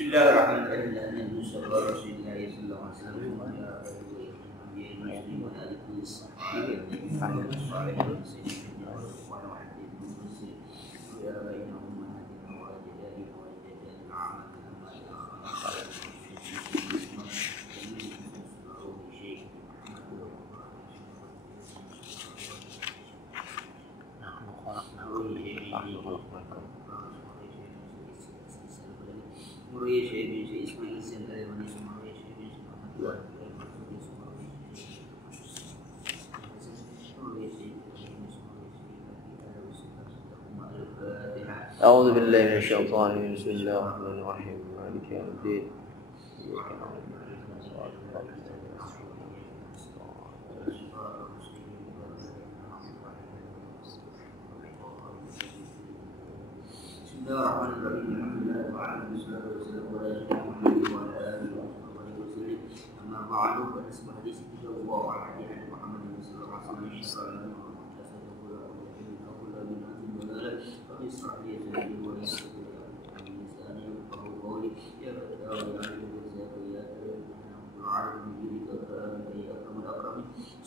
Bismillahirrahmanirrahim. Nabi sallallahu alaihi أعوذ بالله من الشيطان الرجيم. بسم الله الرحمن الرحيم. مالك يوم الدين.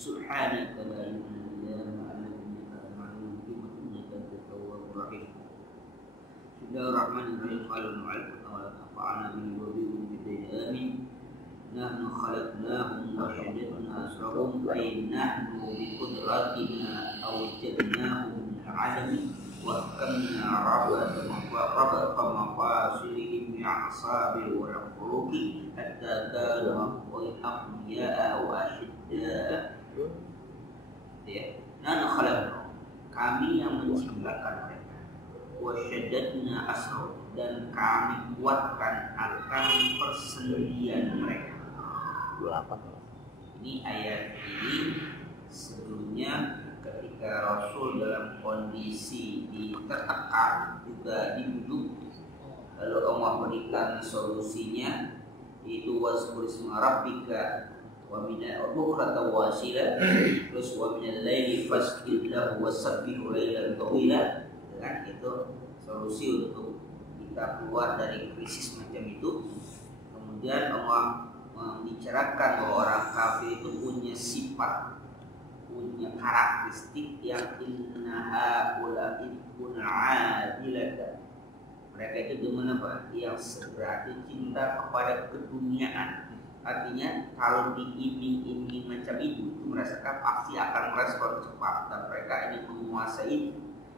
سبحانك لا علم لنا إلا ما علمتنا إنك أنت التواب الرحيم. بسم الله الرحمن الرحيم. قال المؤلف ونفعنا به وبهم بالدين آمين. نحن خلقناهم وشددنا أسرهم أي نحن بقدرتنا أوجدناهم من العدم وحكمنا ربط مفاصلهم بأعصاب والعروق حتى كانوا أقوياء وأشداء. Nahnu khalaqnahum, kami yang menciptakan mereka. Wasyaddadna asrahum, dan kami kuatkan akan persendian mereka. Ini ayat ini sebelumnya ketika Rasul dalam kondisi ditertekan juga dibujuk, lalu Allah berikan solusinya, itu wasbur isma rabbika wa min al-bukrata wasila, terus wa min al-laili fasjud lahu wasabbihu lailan tawila. Dengan itu solusi untuk kita keluar dari krisis macam itu. Kemudian Allah membicarakan bahwa orang kafir itu punya sifat, punya karakteristik yang innaha ulaikun adilata. Mereka itu demen apa? Yang berarti cinta kepada keduniaan. Artinya kalau diiming-iming macam itu merasakan pasti akan merespon cepat, dan mereka ini menguasai.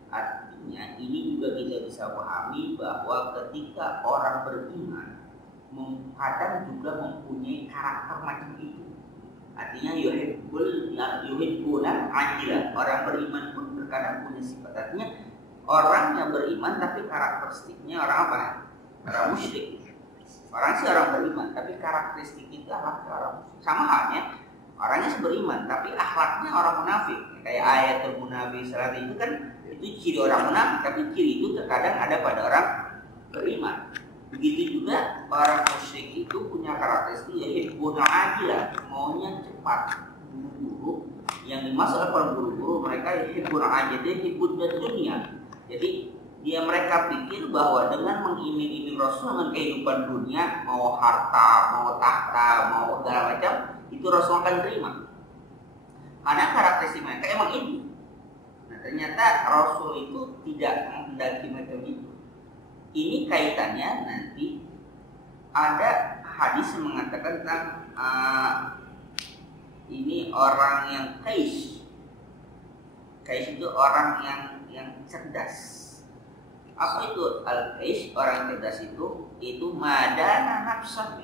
Artinya ini juga kita bisa pahami bahwa ketika orang beriman kadang juga mempunyai karakter macam itu. Artinya yuhibbuna ajilah. Orang beriman pun terkadang punya sifat. Artinya orang yang beriman tapi karakteristiknya orang apa? Orang musyrik. Orang sih orang beriman tapi karakteristik itu akhlak orang musyrik. Sama halnya orangnya beriman tapi akhlaknya orang munafik. Kayak ayatul munafik salat itu kan itu ciri orang munafik, tapi ciri itu terkadang ada pada orang beriman. Begitu juga orang musyrik itu punya karakteristik yuhibbuna ajilah, maunya cepat, buru-buru. Yang dimaksud oleh buru-buru mereka yuhibbuna ajilah, hibbud dunia. Jadi mereka pikir bahwa dengan mengiming-iming Rasul dengan kehidupan dunia, mau harta, mau tahta, mau segala macam, itu Rasul akan terima. Karena karakteristik mereka emang itu. Nah, ternyata Rasul itu tidak menghendaki macam itu. Ini kaitannya nanti ada hadis yang mengatakan tentang ini orang yang kais. Kais itu orang yang cerdas. Apa itu al-kais? Orang cerdas itu madana nafsah.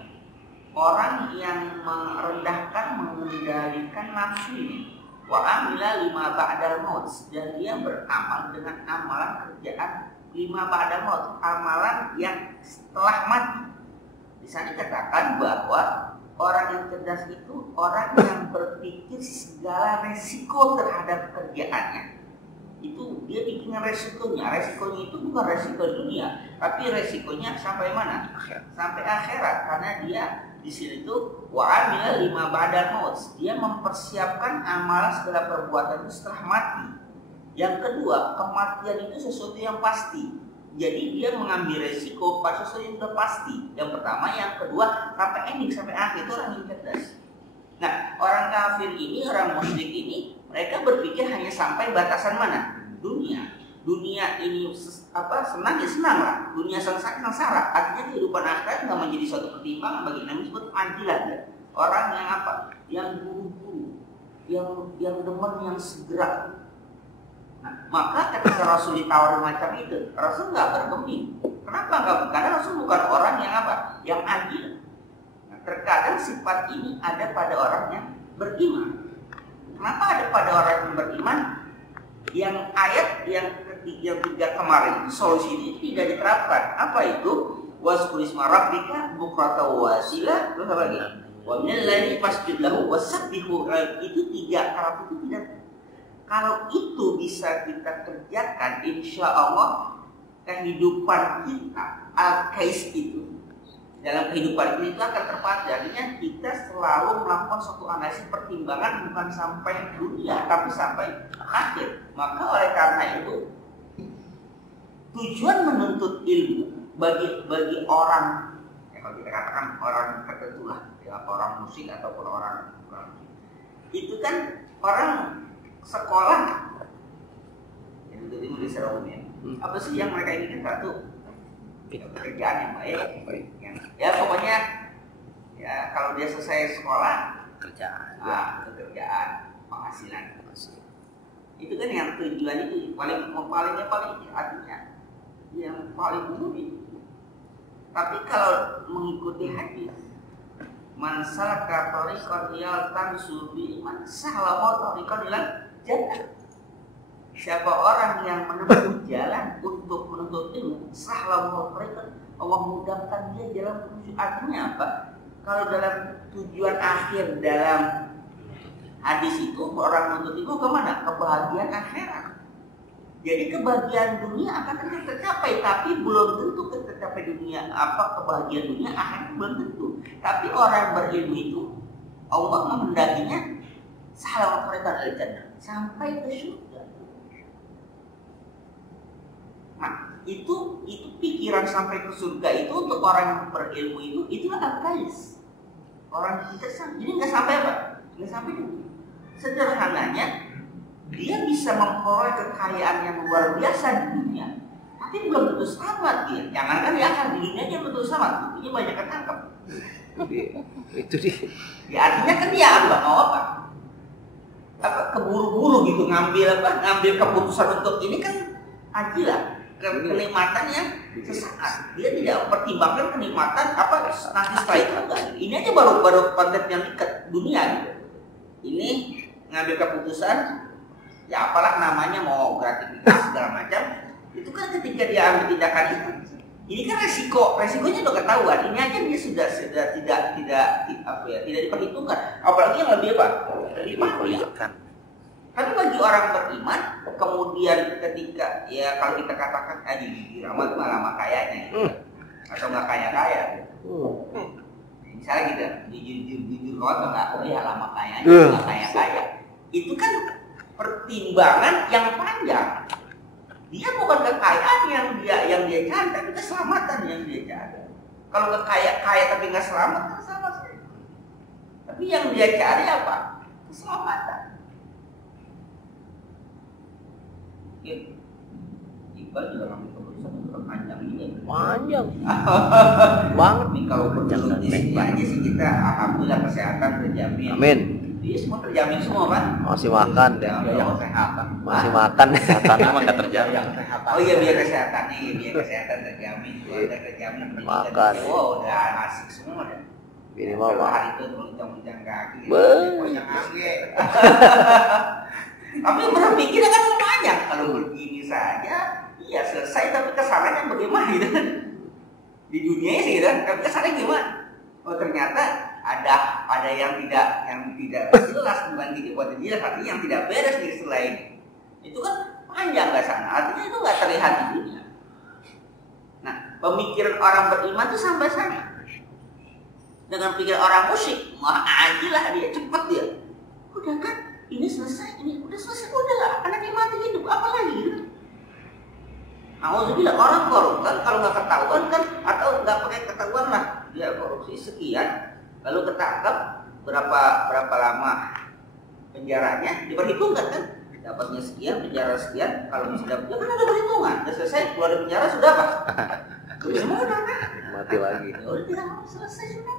Orang yang merendahkan, mengendalikan nafsunya. Wa amila lima ba'dal maut, dan dia beramal dengan amalan kerjaan lima ba'dal maut, amalan yang setelah mati. Di sana dikatakan bahwa orang yang cerdas itu orang yang berpikir segala resiko terhadap kerjaannya. Itu dia bikin resikonya itu bukan resiko dunia, tapi resikonya sampai mana? Sampai akhirat, karena dia di sini tuh wa amila lima ba'dal maut, dia mempersiapkan amalan segala perbuatan itu setelah mati. Yang kedua, kematian itu sesuatu yang pasti. Jadi dia mengambil resiko pada sesuatu yang sudah pasti. Yang pertama, yang kedua, sampai ending, sampai akhir, itu orang yang cerdas. Nah, orang kafir ini, orang musyrik ini, mereka berpikir hanya sampai batasan mana? Dunia. Dunia ini senang ya senang lah. Dunia sengsara. Artinya kehidupan akhirat nggak menjadi suatu pertimbangan bagi Nabi disebut ajilan ya. Orang yang apa? Yang buru-buru, yang demen, yang segera. Nah, maka ketika Rasul ditawar macam itu, Rasul nggak bergeming. Kenapa nggak? Karena Rasul bukan orang yang apa? Yang adil. Nah, terkadang sifat ini ada pada orang yang beriman. Kenapa ada pada orang yang beriman? Yang ayat yang tiga kemarin solusi ini tidak diterapkan. Apa itu? Wasqul isma rabbika bukrata wasila. Terus apa lagi? Wa minal laili fasjud lahu wasabbihu. Itu tiga kalimat itu tidak. Kalau itu bisa kita kerjakan, insya Allah kehidupan kita, al-kais itu, dalam kehidupan ini itu akan terpacu. Artinya kita selalu melakukan suatu analisis pertimbangan bukan sampai dunia, tapi sampai akhir. Maka oleh karena itu, tujuan menuntut ilmu bagi orang, ya kalau kita katakan orang tertentu lah, ya, orang musik ataupun orang itu kan orang sekolah yang untuk Indonesia umumnya. Apa sih yang mereka inginkan? Satu, pekerjaan yang baik. Ya pokoknya ya kalau dia selesai sekolah pekerjaan, penghasilan. Itu kan yang tujuan itu paling artinya yang paling umum itu. Tapi kalau mengikuti hadis, man salaka tariqan yaltamisu bihi man sahala tariqan ila jannah. Siapa orang yang menempuh jalan untuk menuntut ilmu, sahala tariqan, Allah mudahkan dia jalan menuju. Artinya apa? Kalau dalam tujuan akhir dalam hadis itu orang menuntut ilmu kemana? Kebahagiaan akhirat. Jadi kebahagiaan dunia akan tercapai, tapi belum tentu tercapai dunia kebahagiaan dunia akan belum tentu. Tapi orang berilmu itu Allah menghendakinya salam mereka dari jannah sampai ke surga. Nah, itu pikiran sampai ke surga itu untuk orang yang berilmu itulah al-kais. Orang kita jadi nggak sampai apa? Nggak sampai dunia. Sederhananya dia bisa memperoleh kekayaan yang luar biasa di dunia, tapi belum tentu selamat dia. Jangankan dia akan di dunia dia betul selamat, buktinya banyak ketangkep. Itu dia. Ya artinya kan dia mau apa? Keburu-buru gitu ngambil keputusan untuk ini kan ajilah kenikmatan yang sesaat. Dia tidak mempertimbangkan kenikmatan nanti setelah itu enggak. Ini aja baru konsep yang dekat dunia gitu. Ini ngambil keputusan. Ya apalah namanya, mau gratifikasi segala macam, itu kan ketika dia ambil tindakan itu, ini kan resikonya udah ketahuan. Ini aja dia sudah tidak diperhitungkan. Apalagi yang lebih diperhitungkan. Tapi bagi orang beriman, kemudian ketika ya kalau kita katakan jujur amat malah lama kayanya, atau nggak kaya. Misalnya gitu, jujur nggak lama kayanya, nggak kaya. Itu kan pertimbangan yang panjang. Dia bukan kekayaan yang dia cari, tapi keselamatan yang dia cari. Kalau kaya tapi nggak selamat, kan sama saja. Tapi yang dia cari apa? Keselamatan. Iqbal juga ngambil keputusan untuk panjang ini. Panjang banget nih kalau berjalan di aja sih kita alhamdulillah kesehatan terjamin. Amin. Dia semua terjamin semua kan? Masih makan deh. Yang kesehatan. Masih makan. Kesehatan emang nggak terjamin. Oh iya biar kesehatan terjamin. Keluarga terjamin. Makan. Oh udah asik semua dah. Minimal hari itu mencang-mencang kaki. Banyak angge. Tapi berpikir kan banyak. Kalau begini saja, iya selesai. Tapi kesananya bagaimana gitu kan? Di dunia sih gitu kan. Tapi kesannya gimana? Oh ternyata ada yang tidak jelas, bukan tidak jelas, artinya yang tidak beres di selain itu kan panjang nggak sana, artinya itu nggak terlihat di dunia. Nah pemikiran orang beriman itu sampai sana. Dengan pikiran orang musyrik, mah ajilah dia cepet dia. Udah kan ini selesai, udah lah, anak mati hidup apa lagi gitu. Alhamdulillah orang koruptor kalau nggak ketahuan kan atau nggak pakai ketahuan lah dia korupsi sekian, lalu ketangkap berapa lama penjaranya diperhitungkan kan, dapatnya sekian penjara sekian, kalau masih dapat kan udah perhitungan, udah selesai keluar dari penjara sudah apa? Semua udah kan? Mati lagi. Udah tidak selesai sudah.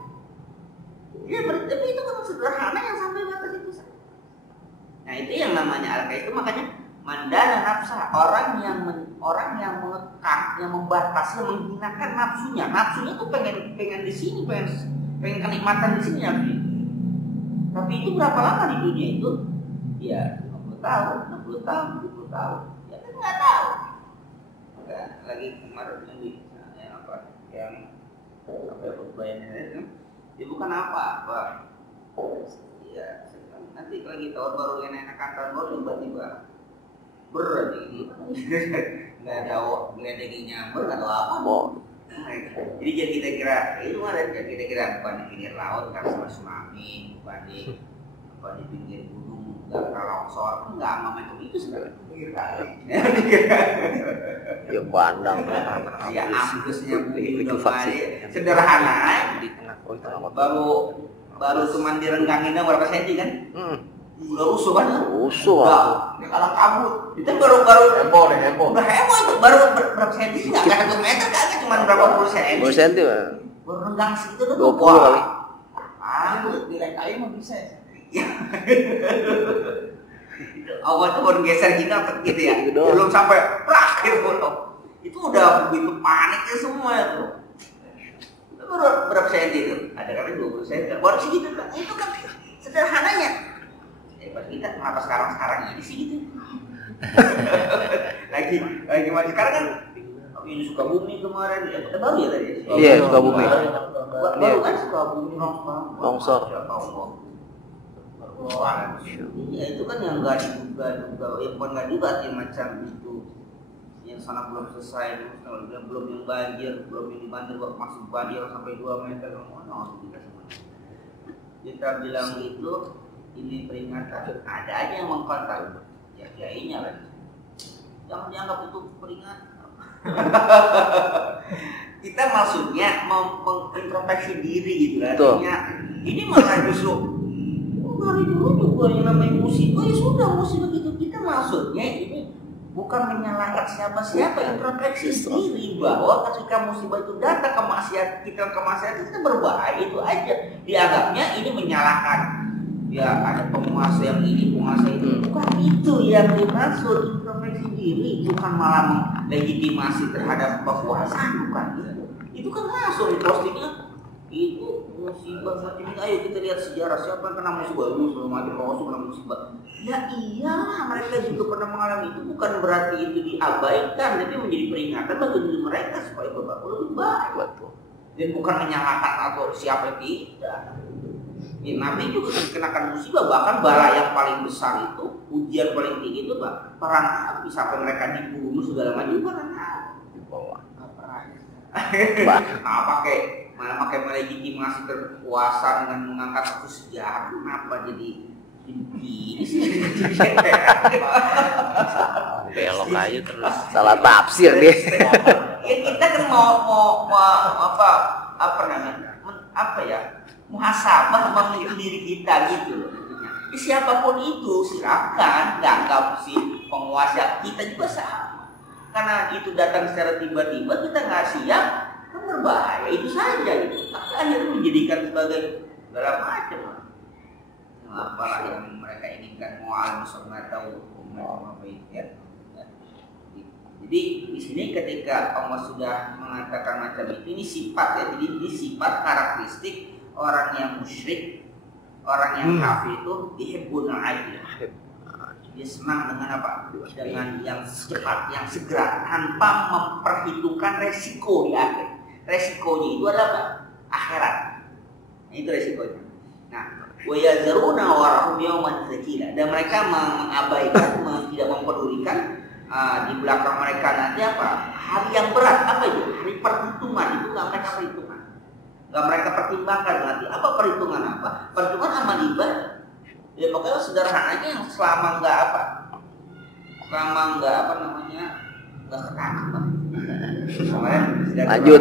Ya tapi itu kan sederhana yang sampai batas itu. Nah itu yang namanya al-qais itu makanya mandana nafsa, orang yang mengekang, yang membatasi, yang menghinakan nafsunya. Nafsunya tuh pengen di sini, pengen kenikmatan di sini ya. Tapi itu berapa lama di dunia itu? Ya 50 tahun, 60 tahun, 70 tahun. Ya kan nggak tahu. Maka lagi kemarin yang pembayarannya ya bukan apa. Ya nanti lagi tahun baru yang enakan tahun baru tiba-tiba berat ini nggak ada geledegi nyamber nggak tahu apa. Jadi jadi kita kira itu ada kita kira bukan di pinggir laut karena tsunami, bukan di pinggir gunung nggak pernah longsor, nggak macam itu sebenarnya. Ya bandang. Ya ambusnya begitu sederhana. Di tengah Baru cuma direngganginnya berapa senti kan? Udah rusuh kan? Rusuh. Dia kalah kabut. Itu baru heboh. Udah heboh itu baru berapa senti sih? Nggak 1 meter kan? Cuma berapa puluh senti. 10 senti mah. Baru renggang segitu tuh. 20 kali. Nilai kayu mah bisa ya. Awal tuh baru geser kita gitu ya. Belum sampai terakhir foto. Itu udah begitu paniknya semua itu. Berapa senti itu? Ada kali 20 senti. Baru segitu kan? Itu kan sederhananya. Pas kita kenapa sekarang ini sih gitu? lagi masih sekarang kan ini Sukabumi kemarin ya baru ya tadi. Iya Sukabumi. Baru kan Sukabumi longsor. Ya itu kan yang nggak diduga, yang bukan nggak diduga yang macam itu. Yang sana belum selesai, belum yang banjir, belum yang dibanjir masuk banjir sampai 2 meter. Kita bilang itu ini peringatan, ada aja yang mengkontak, ya kiainya lagi. Jangan dianggap itu peringatan. Kita maksudnya mengintrospeksi diri gitu, artinya ini malah justru dari dulu juga yang namanya musibah ya sudah musibah gitu. Kita maksudnya ini bukan menyalahkan siapa-siapa, introspeksi diri bahwa ketika musibah itu datang kemaksiatan kita berbahaya itu aja. Dianggapnya ini menyalahkan. Ya ada penguasa yang ini, penguasa itu. Bukan itu yang dimaksud, introspeksi diri, bukan malah legitimasi terhadap kekuasaan, bukan itu. Itu kan langsung postingnya itu musibah macam ini. Ayo kita lihat sejarah siapa yang kena musibah itu sebelum mati penguasa kena musibah. Ya iyalah mereka juga pernah mengalami itu, bukan berarti itu diabaikan, tapi menjadi peringatan bagi diri mereka supaya berlaku lebih baik. Dan bukan menyalahkan atau siapa tidak. Ya, Nabi juga dikenakan musibah, bahkan bala yang paling besar itu, ujian paling tinggi itu perang api sampai mereka dibunuh segala macam perang di bawah. Malah pakai melegitimasi kekuasaan dengan mengangkat satu sejarah, kenapa jadi begini sih? Belok aja terus. Salah tafsir dia. Ya kita kan mau apa namanya? Muhasabah memiliki diri kita gitu loh. Siapapun itu silakan dianggap si penguasa, kita juga sama. Karena itu datang secara tiba-tiba kita nggak siap, kan berbahaya itu saja gitu. Tapi akhirnya dijadikan sebagai segala macam. Apalah yang mereka inginkan mau alam surga atau apa itu ya. Jadi di sini ketika Allah sudah mengatakan macam itu, ini sifat ya. Jadi ini sifat karakteristik orang yang musyrik, orang yang kafir itu dihibbunal ajil. Dia senang dengan apa? Dengan yang cepat, yang segera, tanpa memperhitungkan resiko di akhir. Resikonya itu adalah apa? Akhirat. Nah, itu resikonya. Nah, wa yazaruna warahum yawman tsakila. Dan mereka mengabaikan, tidak mempedulikan di belakang mereka nanti apa? Hari yang berat. Apa itu? Hari perhitungan. Itu nggak mereka perhitungan. Nggak mereka pertimbangkan nanti. Apa perhitungan apa? Perhitungan amal ibadah. Ya pokoknya sederhananya yang selama nggak nggak ketangkep. Kemarin sedang Lanjut.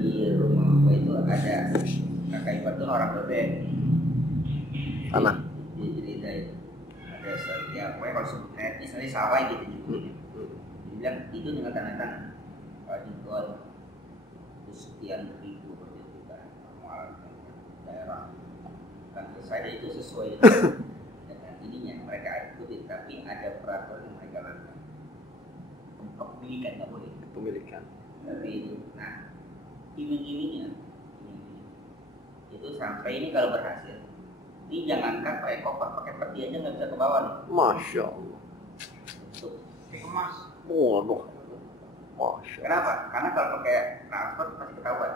Di rumah apa itu ada kakak ipar tuh orang berbeda. Mana? Di cerita itu ada ya pokoknya kalau sebutnya misalnya sawah gitu dia bilang itu dengan tanda tangan kalau di gol itu sekian ribu berjuta amal daerah kan saya itu sesuai dengan ininya mereka ikutin tapi ada peraturan yang mereka lakukan kepemilikan nggak boleh Pemilikan. tapi itu nah iming-imingnya itu sampai ini kalau berhasil ini jangankan pakai koper, pakai peti aja nggak bisa ke bawah nih. Masya Allah. Tuh, kayak emas. Waduh. Masya Allah. Kenapa? Karena kalau pakai transfer pasti ketahuan.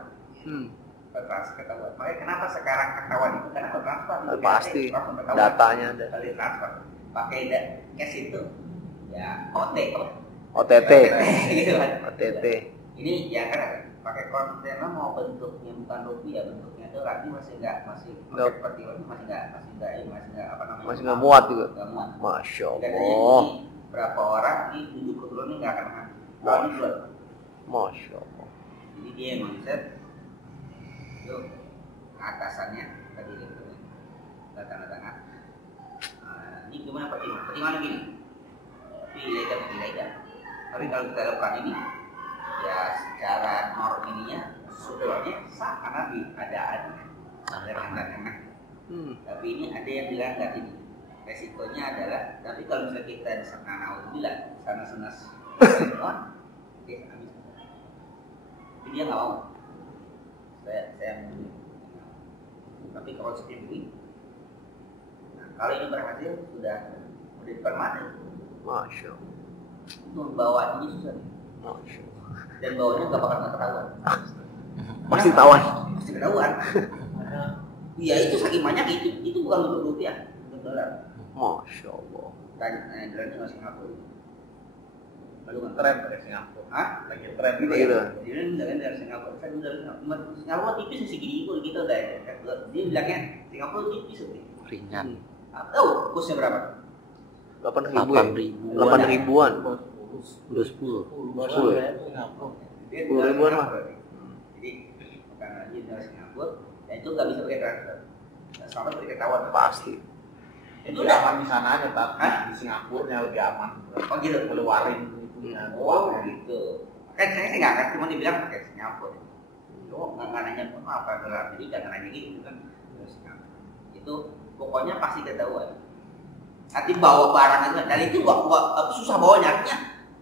Transfer ketahuan. Makanya kenapa sekarang ketahuan itu? Karena kalau transfer Pasti. Datanya ada. Kali transfer. Pakai cash itu ya OT kok. OTT. Gitu kan. OTT. Ini ya kan pakai kontainer mau bentuknya bukan rupiah bentuknya itu lagi masih nggak seperti itu masih nggak apa namanya Masih nggak muat juga. Nggak muat. Masya Katanya Allah. ini berapa orang ini 7 keturunan ini nggak akan habis. Kalau ini buat. Masya Allah. Jadi dia emang set itu atasannya tadi itu tanda tangan. Ini gimana pertimbangan gini. Tapi ilegal. Tapi kalau kita lakukan ini ya secara norm ininya sebetulnya sah karena ada kan. Tapi ini ada yang dilanggar ini. Resikonya adalah tapi kalau misalnya kita di sana naudzubillah sana senas dia habis. Tapi dia nggak mau. Saya menunggu. Tapi kalau seperti ini, nah, kalau ini berhasil sudah permanen. Masya Allah. Membawa ini susah. Masya Allah. Dan bawanya nggak bakal ketahuan. Pasti tawan. Pasti ketahuan. Iya itu saking banyak itu bukan untuk rupiah, untuk dolar. Masya Allah. Tanya dolarnya nggak Singapura. Lalu kan Tren dari Singapura. Hah? Lagi tren Gitu Gitu. ya. Dia dari Singapura. Saya dari Singapura tipis segini itu kita udah. Dia bilangnya Singapura tipis tuh. Ringan. Tahu kursnya berapa? 8.000. 8.000-an. Udah 10. 10 ya? 10 ribuan lah. Jadi bukan lagi dari Singapura, dan itu nggak bisa pakai transfer. Sama seperti ketahuan Pasti. itu Lebih udah aman di sana aja, Pak. Hah? Di Singapura lebih aman. oh gitu Keluarin oh gitu kan saya sih nggak ngerti cuma dibilang pakai Singapura nggak nanya pun apa dolar jadi jangan nanya gitu kan dari Singapura itu pokoknya pasti ketahuan nanti bawa barang itu dan itu gua susah bawanya artinya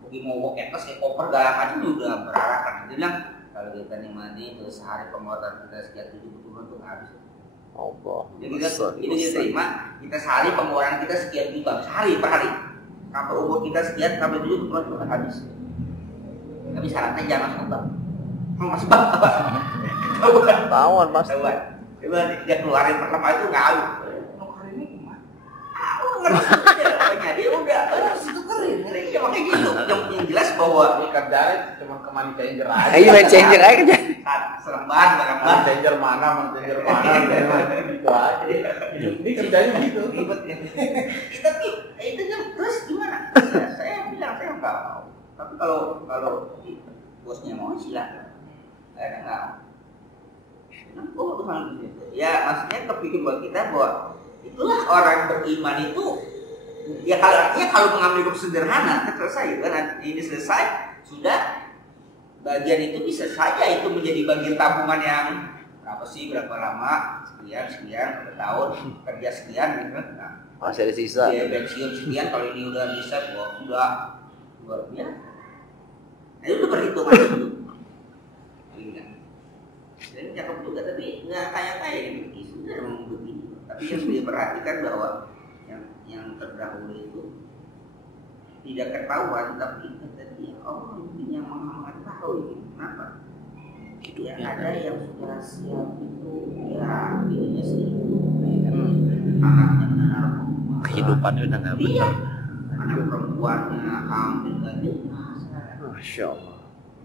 bagi mau ketes kayak koper segala macam udah berarakan dia bilang kalau kita nikmati itu sehari pengeluaran kita sekian 7 bulan tuh habis Allah. jadi kita terima kita sehari pengeluaran kita sekian juta sehari per hari sampai umur kita sekian sampai 7 bulan sudah habis tapi syaratnya jangan masuk bank masuk bank apa Tawan pasti. coba dia keluarin pertama itu nggak habis keluarin ini gimana aku ngerti pokoknya dia udah itu keren dia makanya gitu yang jelas bahwa Ini kerjanya cuma ke money changer aja. Ayo main changer aja kerja. seremban Money changer mana. Gitu aja. Ini kerjanya gitu. ribet ya tapi itu kan terus gimana ya, saya bilang saya nggak mau tapi kalau bosnya mau silakan saya nggak mau ya maksudnya kepikir buat kita bahwa itulah orang beriman itu ya kalau artinya kalau mengambil keputusan sederhana selesai kan ini selesai sudah bagian itu bisa saja itu menjadi bagian tabungan yang berapa lama sekian berapa tahun kerja sekian gitu kan nah, Masih ada sisa. ya pensiun sekian kalau ini udah bisa sudah luar biasa nah, itu perhitungan itu dan cakep juga tapi nggak kaya gitu sudah memang begini tapi yang dia perhatikan bahwa yang terdahulu itu tidak ketahuan tapi tadi Allah yang mengetahui kenapa ya ada yang sudah siap itu ya dirinya sendiri anaknya benar Kehidupannya udah nggak iya benar. anak perempuannya hampir nggak jelas Masya Allah.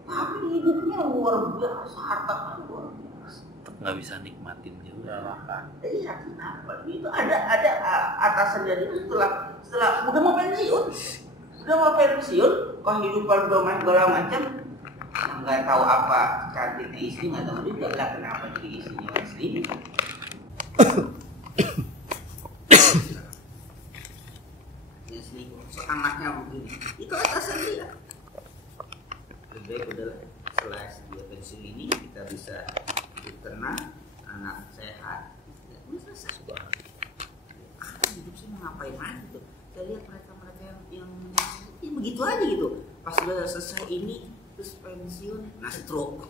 tapi hidupnya luar biasa hartanya luar biasa Tetap nggak bisa nikmatin juga. iya kenapa itu ada atasan dari itu setelah udah mau pensiun Udah mau pensiun, kehidupan bermain segala macam, nggak tahu apa cantiknya istri, nggak tahu juga lah kenapa jadi istrinya istri. Ya selingkuh, anaknya begini, itu atasan dia. Lebih baik udah setelah dia pensiun ini kita bisa hidup tenang, anak sehat, ya udah selesai. Hidup sih mau ngapain lagi tuh? Saya lihat mereka yang begitu aja gitu. Pas udah selesai ini terus pensiun, nah stroke.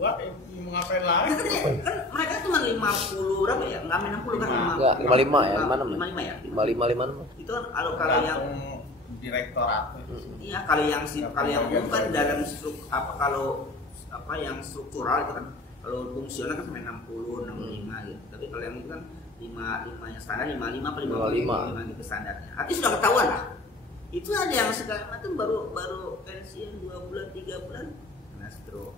Wah, mau ngapain lagi? Kan mereka cuma 50 berapa ya? Enggak 60 kan? Enggak, 55 ya, 55 ya? 55. Itu kan kalau yang direktorat. iya, kalau yang umum kan dalam kalau yang struktural itu kan kalau fungsional kan sampai 60, 65 gitu. Tapi kalau yang itu kan 5 yang standar 55 atau 55 gitu standarnya. Artinya sudah ketahuan lah. Itu ada yang segala macam baru pensiun 2 bulan 3 bulan kena stroke.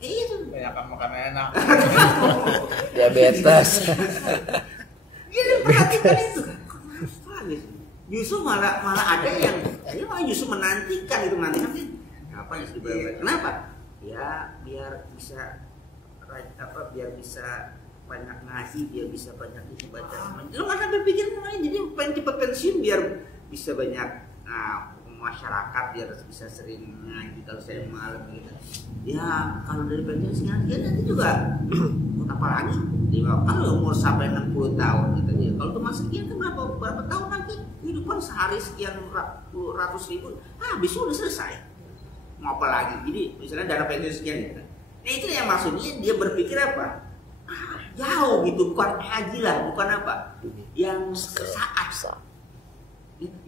Itu Banyak makan enak. Diabetes. Dia perhatikan itu. Kenapa gitu? Justru malah ada yang dia malah justru menantikan apa yang sebenarnya. Kenapa? Ya biar bisa banyak ngaji, dia bisa banyak baca. Lu nggak sampai pikir lain, jadi pengen cepat pensiun biar bisa banyak masyarakat, biar bisa sering ngaji kalau saya malam gitu. Ya kalau dari pensiun ya nanti juga apa lagi? Kalau umur sampai 60 tahun gitu ya. Kalau cuma sekian kan berapa tahun nanti kehidupan sehari sekian ratus ribu, habis udah selesai. Mau apa lagi? Jadi misalnya dana pensiun sekian gitu. Nah itu yang maksudnya dia berpikir apa? Jauh gitu, bukan haji lah, bukan apa? Yang sesaat.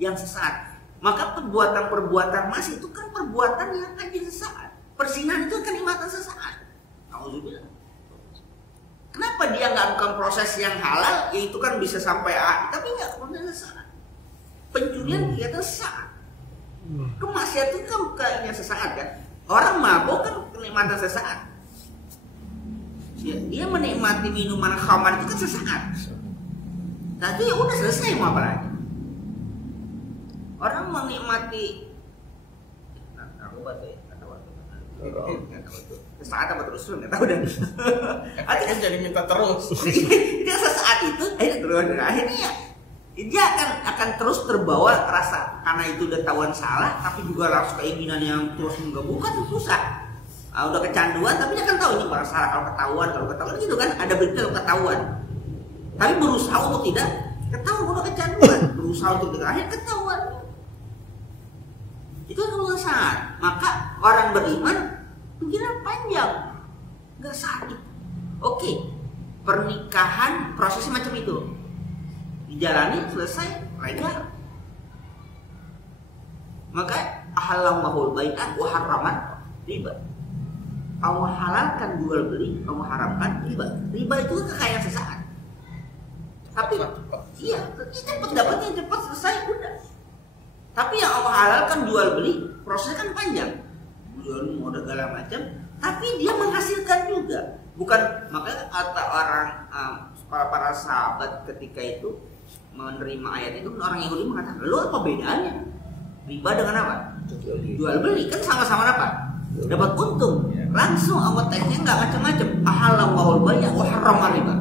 Yang sesaat. Maka perbuatan masih itu kan perbuatan yang haji sesaat. Persinahan itu kan nikmatan sesaat. Alhamdulillah. Kenapa dia nggak lakukan proses yang halal? Ya itu kan bisa sampai tapi nggak proses sesaat. Pencurian kelihatan sesaat. Kemaksiatan itu kan kayaknya sesaat kan. Orang mabuk kan kenikmatan sesaat. Dia menikmati minuman khamar itu kan sesaat. Tapi ya udah selesai, mau apa lagi? Orang menikmati aku baca ya, nggak tahu. Sesaat apa terus nggak tahu dan. Artinya jadi minta terus. Dia sesaat itu, akhirnya dia akan terus terbawa rasa karena itu udah tahuan salah, tapi juga rasa keinginan yang terus menggabungkan itu susah. Udah kecanduan, tapi dia kan tahu ini barang salah kalau ketahuan gitu kan, ada berita kalau ketahuan. Tapi berusaha untuk tidak ketahuan, udah kecanduan, berusaha untuk tidak akhir ketahuan. Itu kan saat. Maka orang beriman pikiran panjang, nggak sakit. Oke, pernikahan prosesnya macam itu, dijalani selesai legal. Maka ahalallahul bai'ah wa harraman riba. Allah halalkan jual beli, Allah haramkan riba. Riba itu kekayaan sesaat. Tapi iya, cepat dapatnya cepat selesai udah. Tapi yang Allah halalkan jual beli, prosesnya kan panjang. Jual modal segala macam, tapi dia menghasilkan juga. Bukan, makanya kata orang para sahabat ketika itu menerima ayat itu, orang Yahudi mengatakan, "Lu apa bedanya? Riba dengan apa? Jual beli kan sama-sama apa? Dapat untung." Langsung Allah teksnya nggak macam-macam. Ahalallahul bai'a wa harrama riba.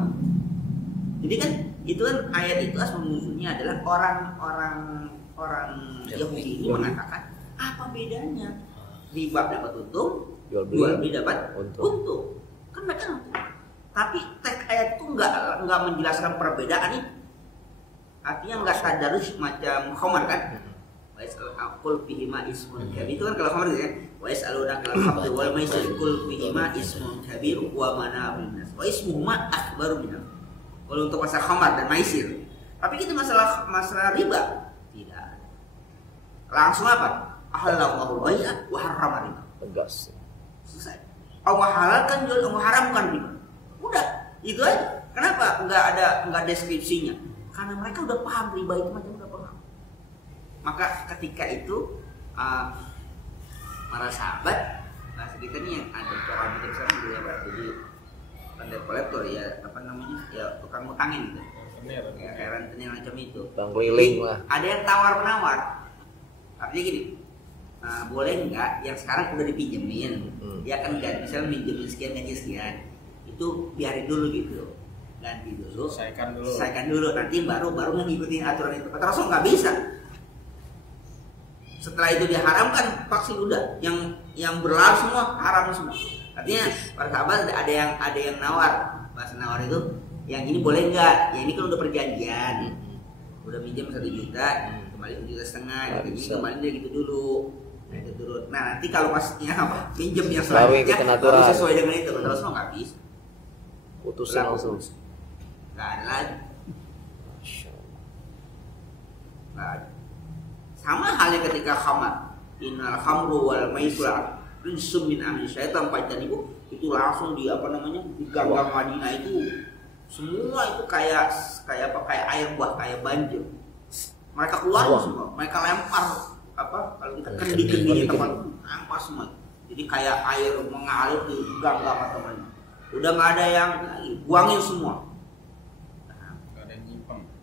Jadi kan itu kan ayat itu asal musuhnya adalah orang Yahudi ini mengatakan apa bedanya? Riba dapat untung, jual beli dapat untung. Kan mereka untung. Tapi teks ayat itu nggak menjelaskan perbedaan itu. Artinya nggak tadarus macam khamar kan? Wa yas'alul fihima ismun kabir. Itu kan kalau khamar gitu ya. Wa yas'aluna kal khamri wal maisir kul fihima ismun kabir wa manafi'un nas. Wa ismuhuma akbaru min. Kalau untuk masalah khamar dan maisir. Tapi kita masalah riba tidak. Langsung apa? Ahallallahu bai'a wa harrama riba. Tegas. Selesai. Allah halalkan jual, Allah haramkan riba. Udah, itu aja. Kenapa enggak deskripsinya? Karena mereka udah paham riba itu macam udah paham. Maka ketika itu para sahabat, nah kita nih yang ada orang kita sekarang juga ya, jadi pandai kolektor ya, apa namanya, ya tukang ngutangin gitu. Ya, kayak rentenir macam itu. Bang keliling lah. Ada yang tawar menawar. Artinya gini, boleh nggak yang sekarang udah dipinjemin, ya kan nggak bisa minjemin sekian gaji sekian, itu biarin dulu gitu, ganti dulu, selesaikan dulu, nanti baru ngikutin aturan itu. Kata Rasul nggak bisa. Setelah itu diharamkan, pasti udah yang berlalu semua haram semua. Artinya para sahabat ada yang nawar, bahasa nawar itu, yang ini boleh nggak? Ya ini kan udah perjanjian, udah minjem 1 juta, kembali 1,5 juta, jadi kembali dia gitu dulu. Nah nanti kalau pasnya pinjem yang selanjutnya baru sesuai dengan itu. Kata Rasul nggak bisa. Putusin langsung. Nggak ada lagi. Nggak ada. Sama halnya ketika khamar, innal khamru wal maisir rijsum min amali syaitan fajtanibu, itu langsung di di gang-gang Madinah itu semua itu kayak air buah, kayak banjir. Mereka keluar semua, mereka lempar kalau kita kendi tempat lempar semua. Jadi kayak air mengalir di gang-gang teman. Udah nggak ada yang buangin semua.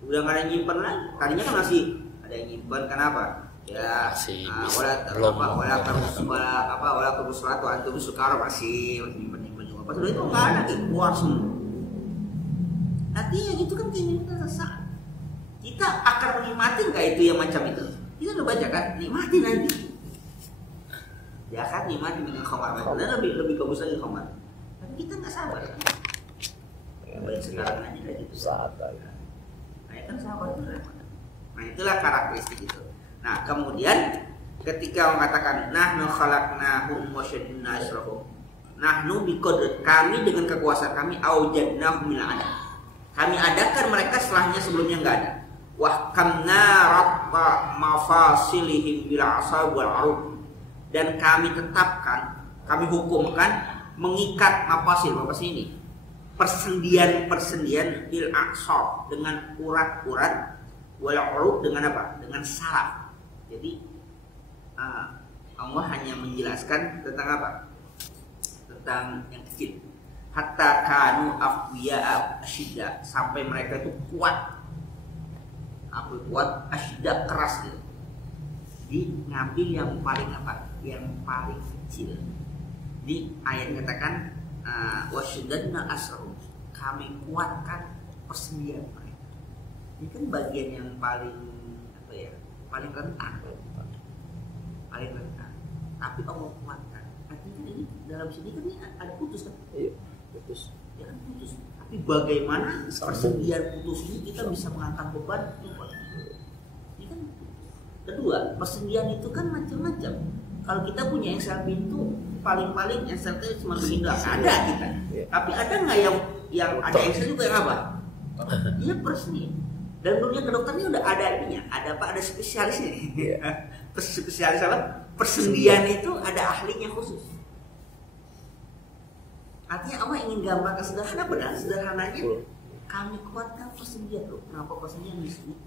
Udah nggak ada yang nyimpen lagi. Tadinya kan masih ada yang nyimpen, kenapa? Ya, wala terus suatu antum sukar masih nyimpen juga. Pas udah itu nggak ada, keluar semua. Artinya gitu kan keinginan kita sesat. Kita akan menikmati nggak itu yang macam itu? Kita udah baca kan, nikmati nanti. Ya kan nikmati dengan khamar, dan lebih bagus lagi khamar. Tapi kita nggak sabar. Baik sekarang aja kayak gitu. Sabar. Nah, kan sabar itu. Nah, itulah karakteristik itu. Nah, kemudian ketika mengatakan nahnu khalaqnahum wa shaddadna asrahum. Nahnu biqadr, kami dengan kekuasaan kami aujadnahum min adam. Kami adakan mereka setelahnya sebelumnya enggak ada. Wa kamna rabba mafasilihim bil asab wal arub. Dan kami tetapkan, kami hukumkan mengikat mafasil ini. Persendian bil aqsab dengan urat-urat, wal urub dengan apa? Dengan saraf. Jadi Allah hanya menjelaskan tentang apa? Tentang yang kecil. Hatta kanu afwiya asyidda, sampai mereka itu kuat. Apa kuat? Asyidda, keras gitu. Jadi ngambil yang paling apa? Yang paling kecil. Di ayat katakan wasyaddadna asrahum, kami kuatkan persendian mereka. Ini kan bagian yang paling apa ya? Paling rentan. Paling rentan. Tapi Allah kuatkan. Artinya ini dalam sini kan ini ada putus kan? Iya, putus. Ya kan putus. Tapi bagaimana persendian putus ini kita bisa mengangkat beban? Ini kan kedua, persendian itu kan macam-macam. Kalau kita punya engsel pintu, paling-paling engsel itu cuma begini doang. Ada kita. Tapi ada nggak yang ada engsel juga yang apa? Iya persendian. Dan dunia kedokteran ini udah ada ininya, ada apa? Ada spesialisnya. Spesialis apa? Persendian itu ada ahlinya khusus. Artinya Allah ingin gambarkan sederhana, benar sederhananya. Kami kuatkan persendian loh. Kenapa persendian di sini?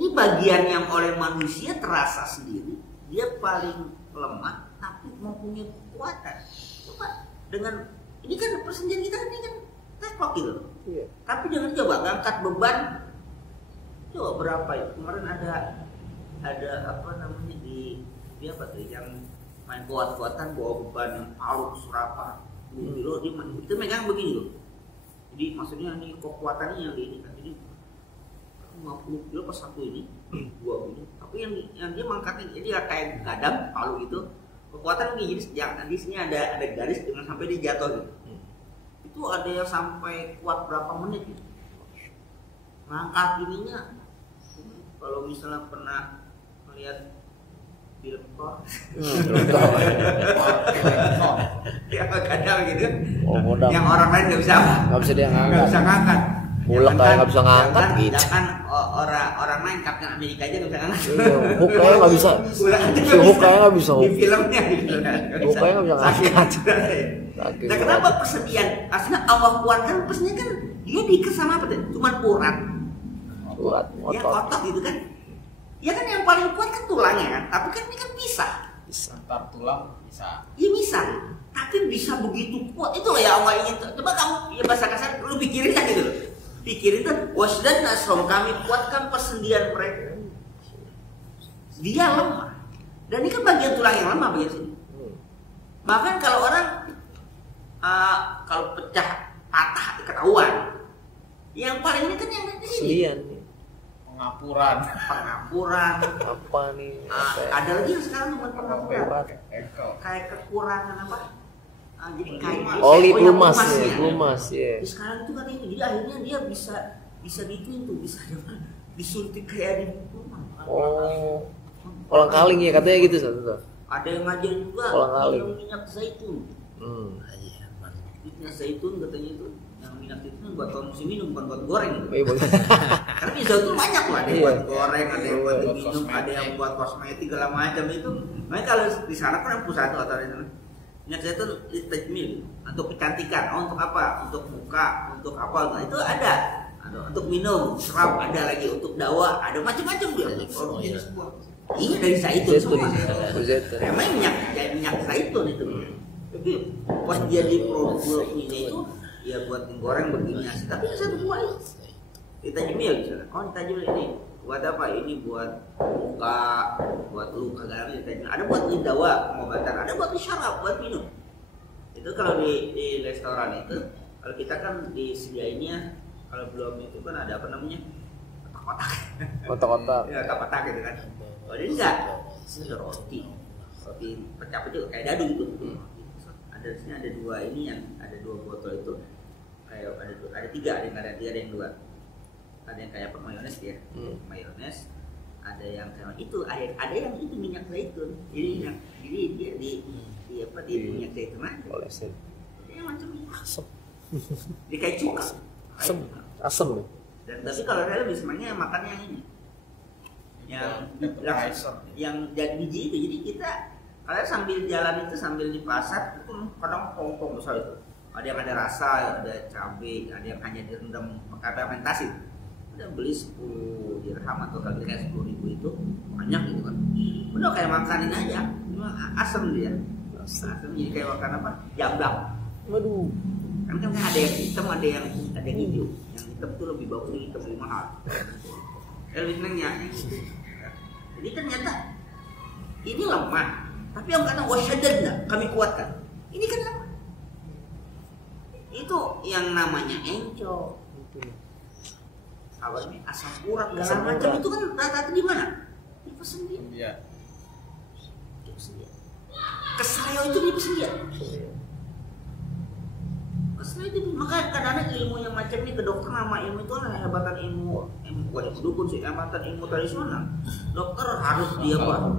Ini bagian yang oleh manusia terasa sendiri, dia paling lemah tapi mempunyai kekuatan. Coba dengan ini kan persendian kita ini kan teklok gitu. Iya. Tapi jangan coba ngangkat beban. Coba berapa ya? Kemarin ada apa namanya di apa tuh yang main kuat-kuatan bawa beban yang palu serapa. Dulu dia megang begini loh. Jadi maksudnya ini kekuatannya yang di ini kan. Jadi 50 kilo pas satu ini, 2 ini. Tapi yang dia mengangkat ini jadi kayak gadam palu gitu. Kekuatan begini jadi di sini ada garis dengan sampai dia jatuh gitu. Itu ada yang sampai kuat berapa menit gitu. Ngangkat ininya kalau misalnya pernah melihat film Thor ya kadang gitu yang orang lain nggak bisa dia ngangkat Bulak kayak nggak bisa ngangkat gitu. Jangan orang lain Captain Amerika aja nggak bisa ngangkat. Hulk kayaknya nggak bisa. Si Hulk kayaknya nggak bisa. Di filmnya gitu kan. Hulk kayaknya nggak bisa ngangkat. Nah kenapa persediaan? Aslinya Allah kuatkan persediaan kan dia diikat sama apa tuh? Cuman urat. Urat. Ya otot gitu kan. Ya kan yang paling kuat kan tulangnya kan. Tapi kan ini kan bisa. Antar tulang bisa. Iya bisa. Tapi bisa begitu kuat. Itu loh ya Allah ingin. Coba kamu ya bahasa kasar lu pikirin aja gitu loh. pikirin kan, wasdan nasrom, kami kuatkan persendian mereka. Dia lemah. Dan ini kan bagian tulang yang lemah bagian sini. Bahkan kalau orang kalau pecah patah ketahuan, yang paling ini kan yang di sini. Pengapuran. Apa nih? Ada lagi yang sekarang bukan pengapuran. Kayak kekurangan apa? Jadi kayak pelumas ya. Sekarang itu katanya, jadi akhirnya dia bisa dituin tuh, bisa disuntik kayak di rumah. Kolang kaling ya katanya gitu satu. Ada yang ngajarin juga minyak zaitun. Minyak zaitun katanya itu, yang minyak zaitun buat konsumsi minum, bukan buat goreng. Karena minyak zaitun banyak loh, ada yang buat goreng, ada yang buat minum, ada yang buat kosmetik segala macam itu. Makanya kalau di sana kan pusat atau di sana. Minyak zaitun tajmil untuk kecantikan. Untuk apa? Untuk muka, untuk apa? Nah, itu ada. Untuk minum, serap ada lagi, untuk dawa, ada macam-macam dia. Iya dari zaitun semua. Memang minyak zaitun itu. Tapi pas dia diproduksinya itu ya buat goreng begini nasi. Tapi satu dua itu ditajmil misalnya. Oh ditajmil ini buat apa? Ini buat muka, buat luka garam ditajmil. Ada buat dawa pengobatan, ada buat syarab, buat minum. Itu kalau di restoran itu, kalau kita kan disediainnya, kalau belum itu kan ada apa namanya, kotak-kotak. Ya kotak-kotak gitu kan. Oh ini enggak, ini roti pecah-pecah kayak dadu gitu. Ada di sini ada dua ini yang ada dua botol itu, kayak ada tiga, ada yang dua. Ada yang kayak mayones ya, mayones. Ada yang kayak itu, ada yang itu minyak zaitun. Jadi dia di minyak zaitun aja. Dia macam asam. Dia kayak cuka. Asam. Dan tapi kalau saya lebih senangnya makannya yang ini. Yang jadi biji itu. Jadi kita kalian sambil jalan itu, sambil di pasar itu kadang pom-pom besar itu. Ada yang ada rasa, ada cabai, ada yang hanya direndam pakai fermentasi. Udah beli 10 dirham atau kali kayak 10.000 itu banyak gitu kan. Udah kayak makanin aja, cuma asam dia. Asam jadi kayak makan apa? Jambak. Waduh. Kan ada yang hitam, ada yang hijau. Yang hitam tuh lebih bagus, hitam lebih mahal. Lebih senangnya. Jadi ternyata ini lemah. Tapi yang kata wasyadadna, kami kuatkan. Ini kan lemah. Itu yang namanya encok. Awalnya asam urat segala macam itu kan rata-rata di mana? Di persendian. Iya. Di persendian. Keseleo itu di persendian. Keseleo itu makanya kadang-kadang ilmu yang macam ini, ke dokter nama ilmu itu adalah hebatan ilmu bukan dukun sih, hebatan ilmu tradisional. Dokter harus dia apa?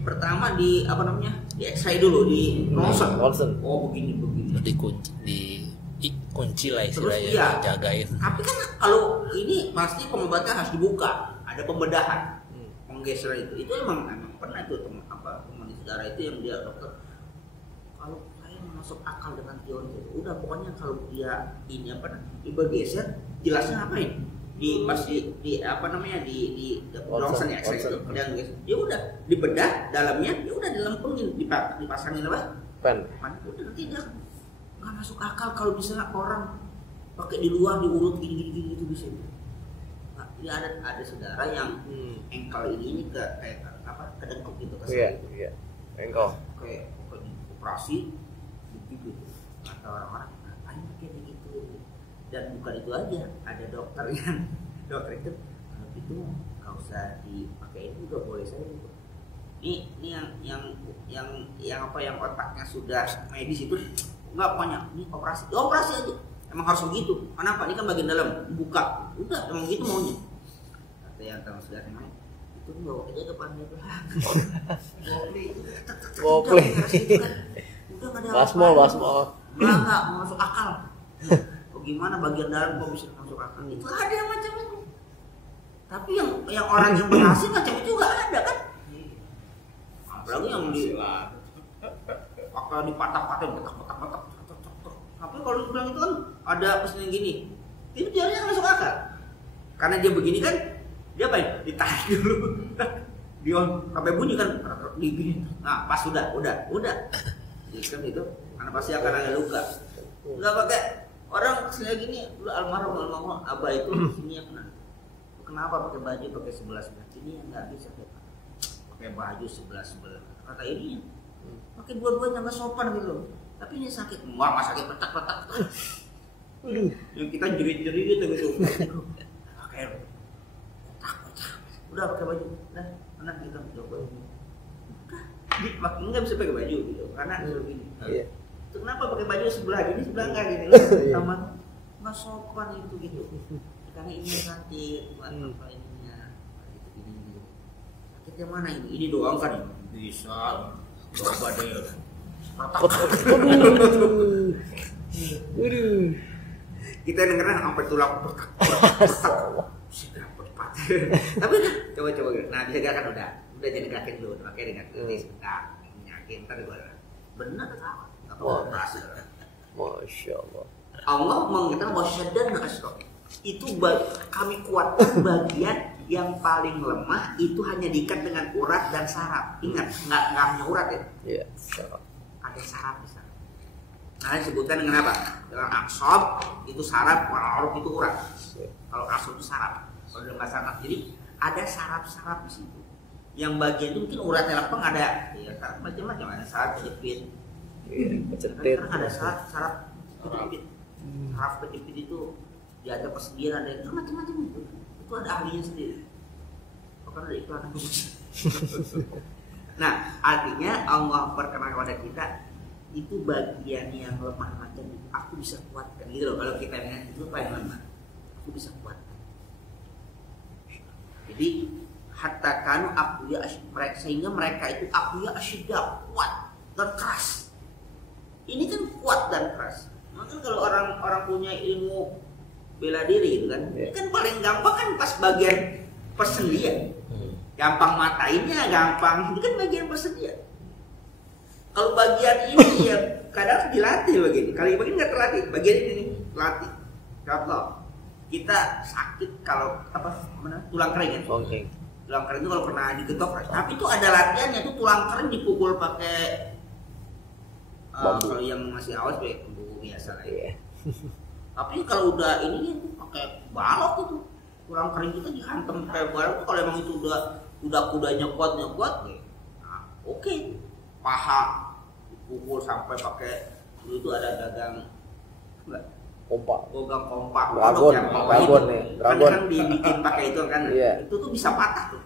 Pertama di apa namanya? Di X-ray dulu, di ronsen. Oh begini. Kunci lah istilahnya, jagain. Tapi kan kalau ini pasti pengobatan harus dibuka, ada pembedahan, penggeser itu emang pernah itu teman saudara itu yang dia dokter. Kalau saya masuk akal dengan teori itu, udah pokoknya kalau dia ini apa, dibergeser, jelasnya ngapain? Di apa namanya di ronsen ya itu, dan ya udah dibedah dalamnya, ya udah dilempengin, dipasangin apa? Pen. Udah nanti dia nggak masuk akal kalau misalnya orang pakai di luar diurut gini itu bisa. Nah, ini ada saudara yang engkel ini kayak apa kedengkuk gitu kasar. Iya. Engkel. Kayak operasi gitu. Kata orang-orang ngapain kayak gitu. Dan bukan itu aja, ada dokter itu kalau itu nggak usah dipakai itu juga boleh saya. Ini yang apa yang otaknya sudah medis itu. Enggak banyak, ini operasi aja. Emang harus begitu. Kenapa? Ini kan bagian dalam buka. Udah, emang gitu maunya. Kata yang tahu sudah main. Itu bawa aja depan dia belakang. Goblok. Udah enggak ada. Basmol. Enggak masuk akal. Bagaimana bagian dalam kok bisa masuk akal? Itu ada yang macam itu. Tapi yang orang yang berhasil macam itu juga ada kan? Apalagi yang di pakai dipatah-patahin, petak. Tapi kalau bilang itu kan ada pesan yang gini, itu teorinya masuk akal. Karena dia begini kan, dia apa ya? Ditarik dulu. Dia sampai bunyi kan, digini. Nah pas udah. Jadi kan itu, karena pasti akan ada luka. Enggak pakai Orang kesini gini, almarhum abah itu sini ya kenapa pakai baju pakai sebelah ini yang nggak bisa pakai baju sebelah kata ini pakai dua-duanya nggak sopan gitu. Tapi ini sakit, malah sakit petak-petak. Yang kita jerit-jerit gitu. Pakai udah pakai baju, dah anak kita coba. Makin nggak bisa pakai baju gitu, karena gini. Iya. Kenapa pakai baju sebelah gini sebelah enggak gini loh? Sama nggak sopan itu gitu. Karena ini sakit, bukan apa ininya. Ini. Sakitnya mana ini? Ini doang kan? Bisa. Coba deh. Kita dengerin sampai tulang petak. Tapi coba nah bisa gerakan udah jadi gerakin dulu pakai dengan tulis sebentar nyakin ntar gue benar apa nggak berhasil. Masya Allah. Allah mengatakan wasyadan asrof itu kami kuatkan bagian yang paling lemah itu hanya diikat dengan urat dan saraf. Ingat nggak hanya urat ya? Iya. Saraf. Ada saraf di sana. Nah disebutkan dengan apa? Dengan aksob itu saraf, warok itu urat. Kalau aksob itu saraf. Kalau dalam bahasa Arab, jadi ada saraf-saraf di situ. Yang bagian itu mungkin uratnya lempeng ada, ya macam-macam ada saraf kejepit. Kadang ada saraf kejepit. Saraf kejepit itu dia ada persendian, ada itu macam-macam itu. Itu ada ahlinya sendiri. Bahkan ada iklan. Nah, artinya Allah berkenan kepada kita itu bagian yang lemah macam itu. Aku bisa kuatkan gitu loh. Kalau kita ingat itu paling lemah, aku bisa kuatkan. Jadi hatta kanu akuya sehingga mereka itu akuya asyidda kuat dan keras. Ini kan kuat dan keras. Maka kalau orang punya ilmu bela diri gitu kan, ini kan paling gampang kan pas bagian persendian. Gampang matainnya, gampang. Itu kan bagian persendian. Kalau bagian ini ya kadang dilatih begini. Kali ini nggak terlatih. Bagian ini nih latih. Contoh. Kita sakit kalau tulang kering kan? Okay. Tulang kering itu kalau pernah diketok, tapi itu ada latihannya tuh tulang kering dipukul pakai kalau yang masih awas pakai bambu biasa lah ya. Tapi kalau udah ini pakai balok itu tulang kering kita dihantam pakai balok. Kalau emang itu udah kudanya kuat, nah, oke. Paha dipukul sampai pakai itu ada gagang kompak, dragon kan dibikin pakai itu kan, itu tuh bisa patah tuh,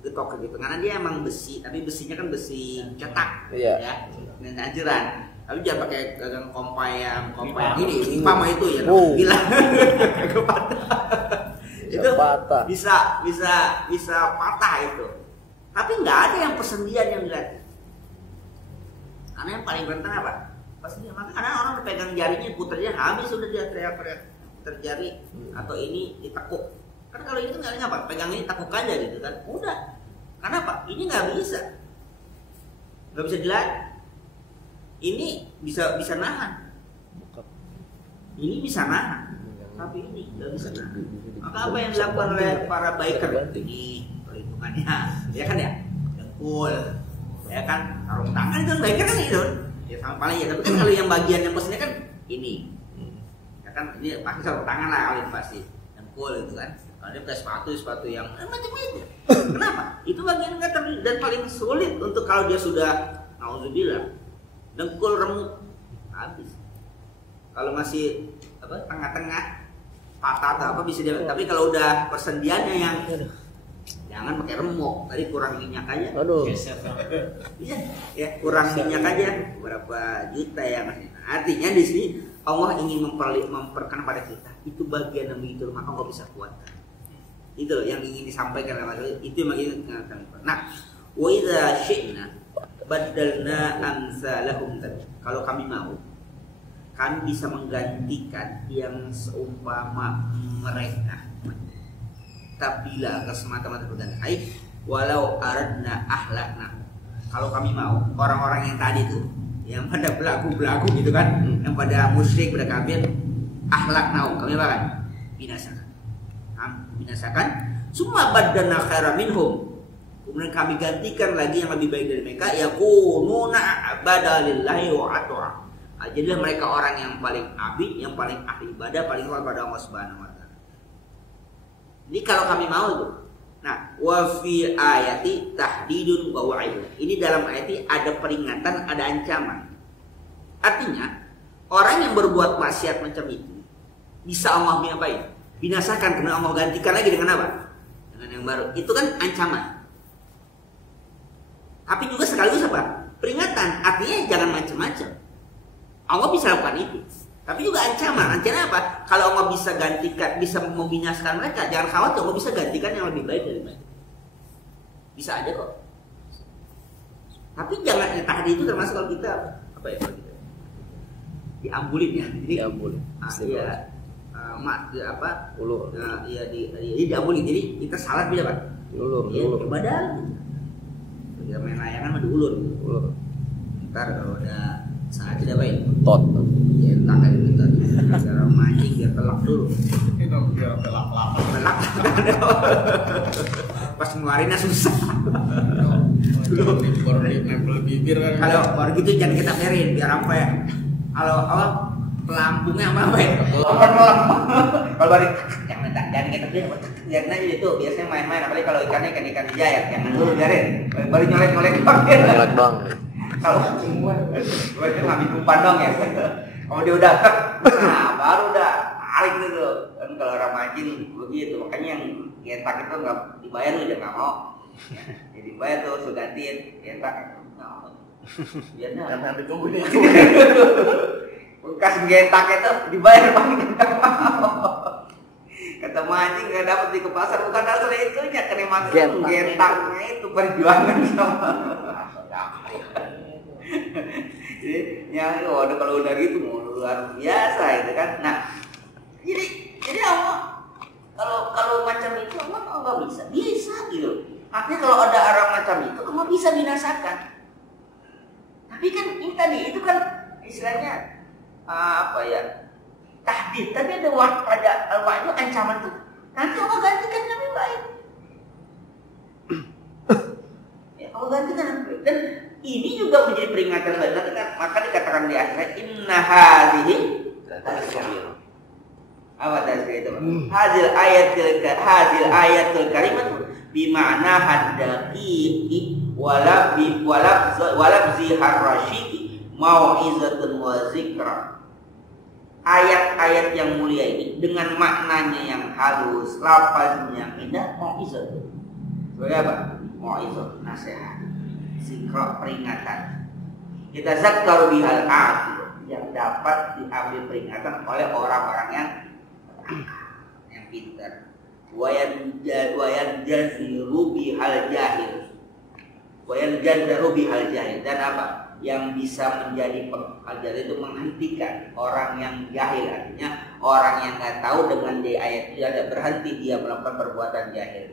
getok gitu, karena dia emang besi, tapi besinya kan besi cetak, ya, dan anjuran, tapi jangan pakai gagang kompak yang ini, pama itu ya, gila, itu bisa patah itu, tapi nggak ada yang persendian yang dilatih, karena yang paling penting apa? Pasti maka kadang orang pegang jarinya puternya habis sudah dia teriak-teriak terjari atau ini ditekuk. Karena kalau ini kan nggak apa, pegang ini tekuk aja gitu kan, udah. Karena apa? Ini nggak bisa dilatih. Ini bisa nahan. Ini bisa nahan, tapi ini nggak bisa nahan. Maka apa yang dilakukan oleh para biker ini perhitungannya, ya kan ya, dengkul, ya kan, sarung tangan itu biker kan itu. Ya sama paling ya, tapi kan kalau yang bagian yang posisinya kan ini, ya kan ini pasti sarung tangan lah kali pasti, dengkul gitu kan. Kalau dia pakai sepatu yang macam-macam. Kenapa? Itu bagian nggak dan paling sulit untuk kalau dia sudah nauzubillah dengkul remuk habis. Kalau masih tengah-tengah patah atau apa bisa dia. Tapi kalau udah persendiannya yang jangan pakai remuk, tadi kurang minyak aja. Aduh. Iya, ya kurang minyak aja berapa juta ya mas. Artinya di sini Allah ingin memperkenalkan pada kita itu bagian yang begitu maka Allah bisa kuatkan. Itu yang ingin disampaikan oleh Rasul. Itu yang ingin dikenalkan. Nah, wa idza syi'na badalna amsalahum. Kalau kami mau, kami bisa menggantikan yang seumpama mereka. Tabila semata-mata berganti. Hai, walau aradna ahlakna. Kalau kami mau, orang-orang yang tadi tuh, yang pada belagu-belagu gitu kan, yang pada musyrik, pada kafir, ahlakna, kami apa kan? Binasakan. Summa badana khaira minhum. Kemudian kami gantikan lagi yang lebih baik dari mereka. Yakununa abadalillahi wa atwa. Jadilah mereka orang yang paling abid, yang paling ahli ibadah, paling kuat pada Allah Subhanahu wa taala. Jadi kalau kami mau itu. Nah, wa fi ayati tahdidun wa wa'id. Ini dalam ayat ini ada peringatan, ada ancaman. Artinya, orang yang berbuat maksiat macam itu bisa Allah ngapain? Binasakan, karena Allah gantikan lagi dengan apa? Dengan yang baru. Itu kan ancaman. Tapi juga sekaligus apa? Peringatan. Artinya jangan macam-macam. Allah bisa lakukan itu. Tapi juga ancaman. Ancaman apa? Kalau Allah bisa gantikan, bisa membinasakan mereka, jangan khawatir, Allah bisa gantikan yang lebih baik dari mereka. Bisa aja kok. Tapi jangan tadi itu termasuk kalau kita apa ya? Diambulin ya. Jadi Diambulin. Iya. Apa? Ulur. Iya diambulin. Jadi kita salat bila Pak? Ulur. Ibadah. Kita main layangan mah diulur. Ntar kalau udah saat tidak baik Tot. ya tak kayak gitu cara mancing biar telak dulu Itu biar telak. pas ngeluarinnya susah Baru nempel bibir kan. kalau baru gitu jangan kita perin biar apa ya kalau pelampungnya apa ya kalau baru jangan kita perin biarin aja itu biasanya main-main apalagi kalau ikannya ikan dijayat jangan dulu biarin baru nyolek doang. Kalau itu ngambil umpan dong ya. Kalau dia udah nah baru udah tarik gitu. Kan kalau orang mancing begitu. Makanya yang getak itu nggak dibayar lu jangan mau. Ya dibayar tuh sudah gantiin getak. Biar Jangan ditunggu nih. Bekas getak itu dibayar bang nggak mau. Kata mancing nggak dapat di ke pasar bukan asal itunya kena maksud getaknya itu perjuangan sama. Jadi ya waduh kalau udah gitu luar biasa itu kan. Nah, jadi Allah kalau macam itu Allah nggak bisa gitu. Artinya kalau ada orang macam itu Allah bisa binasakan. Tapi kan ini tadi itu kan istilahnya apa ya tahdid. Tapi ada waktu ancaman tuh. Nanti Allah gantikan yang lebih baik. Ya Allah gantikan yang lebih baik. Dan ini juga menjadi peringatan bagi kita. Maka dikatakan di akhirnya inna hadhihi tazkirah. Apa tazkirah itu? Hadil ayatul karimah bima'na haddaqi walab zihar rasyidi mau'izatun wa zikra. Ayat-ayat yang mulia ini dengan maknanya yang halus, lafaznya yang indah, mau'izatun. Sebagai apa? Mau'izatun, nasihat. Zikra, peringatan. Kita zakkaru bihal aqil yang dapat diambil peringatan oleh orang-orang yang pintar. Wayan jaziru bihal jahil. Wayan jaziru bihal jahil dan apa? Yang bisa menjadi pengajar itu menghentikan orang yang jahil, artinya orang yang nggak tahu dengan di ayat itu ada berhenti dia melakukan perbuatan jahil.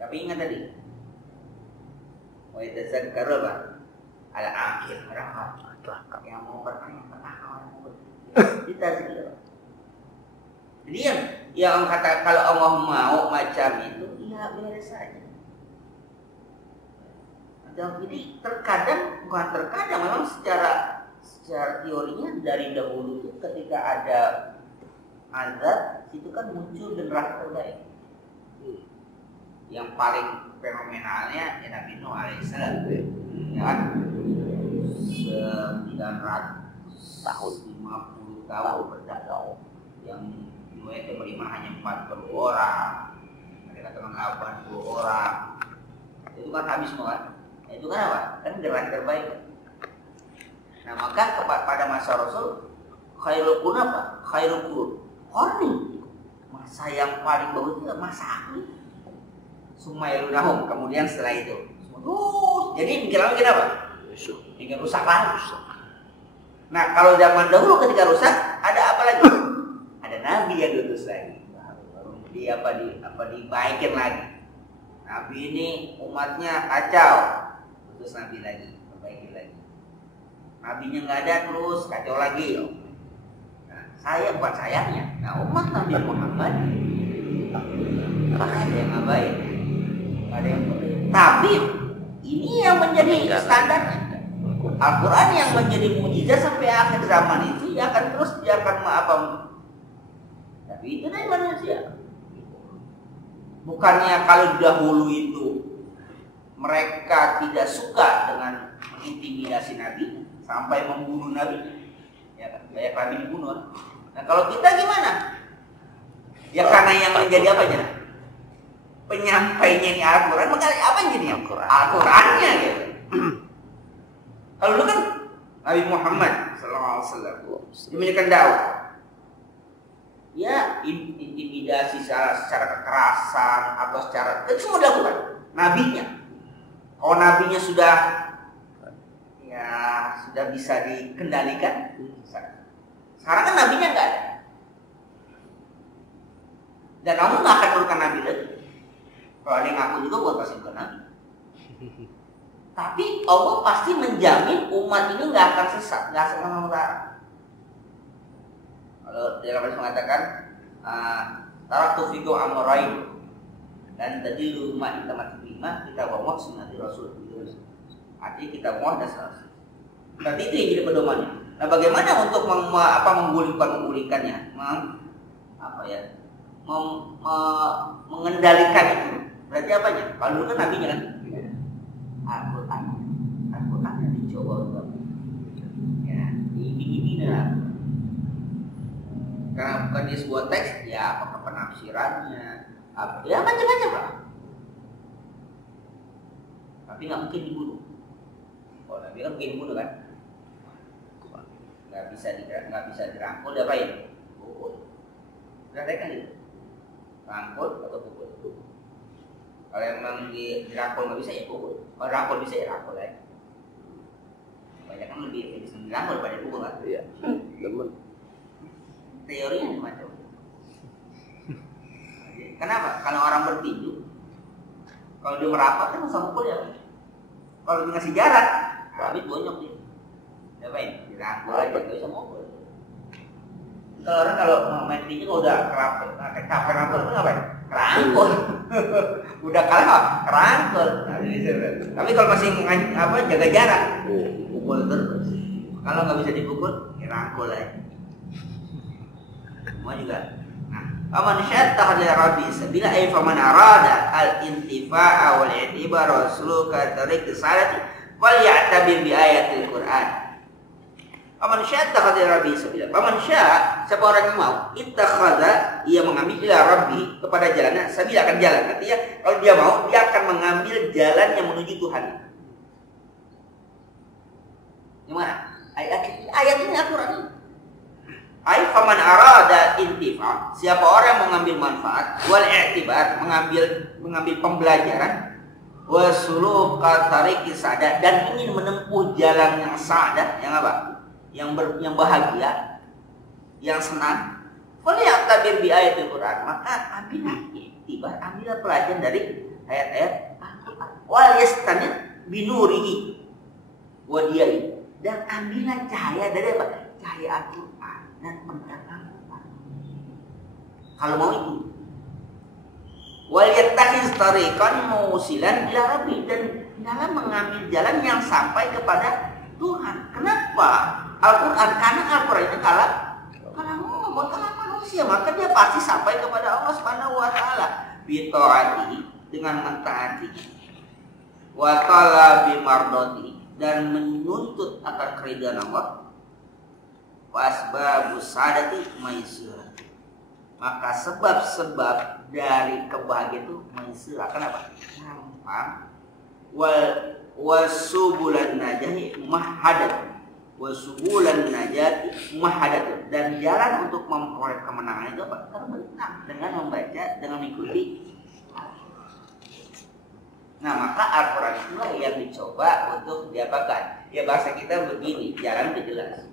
Tapi ingat tadi. Wa yatazakkaru al-aqil orang yang mau bertanya kita sih. Jadi yang kata kalau Allah mau macam itu ya biasa saja. Jadi terkadang memang secara teorinya dari dahulu itu ketika ada azab itu kan muncul generasi terbaik. Yang paling fenomenalnya ya Nabi Nuh alaihissalam ya kan 950 tahun berdakwah yang riwayat yang beriman hanya 40 orang ada katakan 80 orang itu kan habis semua kan itu kan apa? Kan generasi terbaik. Nah maka pada masa Rasul khairul qurun apa? Khairul qurun qarni masa yang paling bagus itu masa aku Sumailunahum, kemudian setelah itu jadi mikir lagi apa? Mikir rusak lagi. Nah kalau zaman dahulu ketika rusak ada apa lagi? Ada nabi yang diutus lagi. Dibaikin lagi. Nabi ini umatnya kacau, terus nabi lagi, perbaiki lagi. Nabinya nggak ada terus kacau lagi. Nah, bukan sayangnya. Nah umat Nabi Muhammad ada yang ngabain. Ada yang tapi ini yang menjadi standarnya. Al-Quran yang menjadi mukjizat sampai akhir zaman itu dia akan terus tapi itu dari manusia. Bukannya kalau dahulu itu mereka tidak suka dengan mengintimidasi Nabi sampai membunuh Nabi, ya kan? Banyak Nabi dibunuh. Nah kalau kita gimana? Ya karena yang menjadi apanya? Penyampainya ini Al-Quran, maka apa yang jadi Al-Qurannya gitu. Kalau dulu kan Nabi Muhammad SAW diberikan dakwah, ya intimidasi secara kekerasan atau secara itu semua dilakukan nabinya. Kalau nabinya sudah bisa dikendalikan, sekarang kan nabinya nggak ada, dan kamu nggak akan menurunkan nabi lagi. Kalau ada yang ngaku juga buat kasih bukan nabi. Tapi Allah pasti menjamin umat ini nggak akan sesat, nggak akan mengarah. Kalau dalam hadis mengatakan taraktu fikum amrayn dan tadilu ma itamat lima kita bawa sunnah Rasul. Artinya kita mau dan selesai. Berarti itu yang jadi pedomannya. Nah, bagaimana untuk menggulingkannya, mengendalikan itu? Berarti apanya? Kalau dulu kan nabinya kan Al-Quran yang dicoba untuk ini karena bukan dia sebuah teks, ya apakah penafsirannya, ya macam-macam lah. Tapi nggak mungkin dibunuh. Kalau Nabi kan mungkin dibunuh kan? Nggak bisa dirangkul, diapain? Pukul. Berarti kan itu rangkul atau pukul. Kalau memang dirangkul nggak bisa ya pukul. Kalau rangkul bisa ya rangkul aja. Banyak kan lebih bisa dirangkul daripada pukul kan? Iya. Teorinya macam. Kenapa? Karena orang bertinju, kalau dia merapat kan masa pukul ya. Kalau dia ngasih jarak, habis bonyok dia. Diapain? Dirangkul aja, nggak bisa mukul. Kalau orang kalau main tinju udah capek rangkul itu ngapain? Rangkul. Udah kalah rangkul. Tapi kalau masih jaga jarak, pukul terus. Kalau nggak bisa dipukul, ya rangkul aja. Semua juga. Nah, faman syattaha li rabbi sabila ay faman arada al-intifa'a wal i'tibar rasuluka tariq salati wal ya'tabir bi ayatil Qur'an. Faman syattaha li rabbi sabila. Faman syaa, siapa orang yang mau, ittakhadha, ia mengambil ila rabbi, kepada jalannya, sabila akan jalan. Artinya kalau dia mau, dia akan mengambil jalan yang menuju Tuhan. Gimana? Ayat ini Al-Qur'an ini. Ai faman arada intifa, siapa orang yang mengambil manfaat, wal i'tibar, mengambil pembelajaran, wasuluka tariqi sa'adah, dan ingin menempuh jalan yang sa'adah, yang apa? Yang bahagia, yang senang. Falyaqtabir bi ayatil Qur'an, maka ambillah i'tibar, ambillah pelajaran dari ayat-ayat Al-Qur'an. Wal yastanid binurihi wa diyai, dan ambillah cahaya dari apa? Cahaya Al-Qur'an dan penerangan Al-Quran. Kalau mau itu, wal yattakhidh tariqan musilan ila rabbi, dan dalam mengambil jalan yang sampai kepada Tuhan. Kenapa? Al-Quran, karena Al-Quran itu kalam manusia, maka dia pasti sampai kepada Allah Subhanahu wa taala bi taati, dengan mentaati, wa talabi mardati, dan menuntut akan keridhaan Allah. Wasbabus sadati maisirah, maka sebab-sebab dari kebahagiaan itu maisirah. Kenapa? Gampang. Wasubulan najahi mahadat, wasubulan najati mahadat, dan jalan untuk memperoleh kemenangan itu apa? Terbentang dengan membaca, dengan mengikuti. Nah, maka Al-Quran itulah yang dicoba untuk diapakan? Ya bahasa kita begini, jalan itu jelas.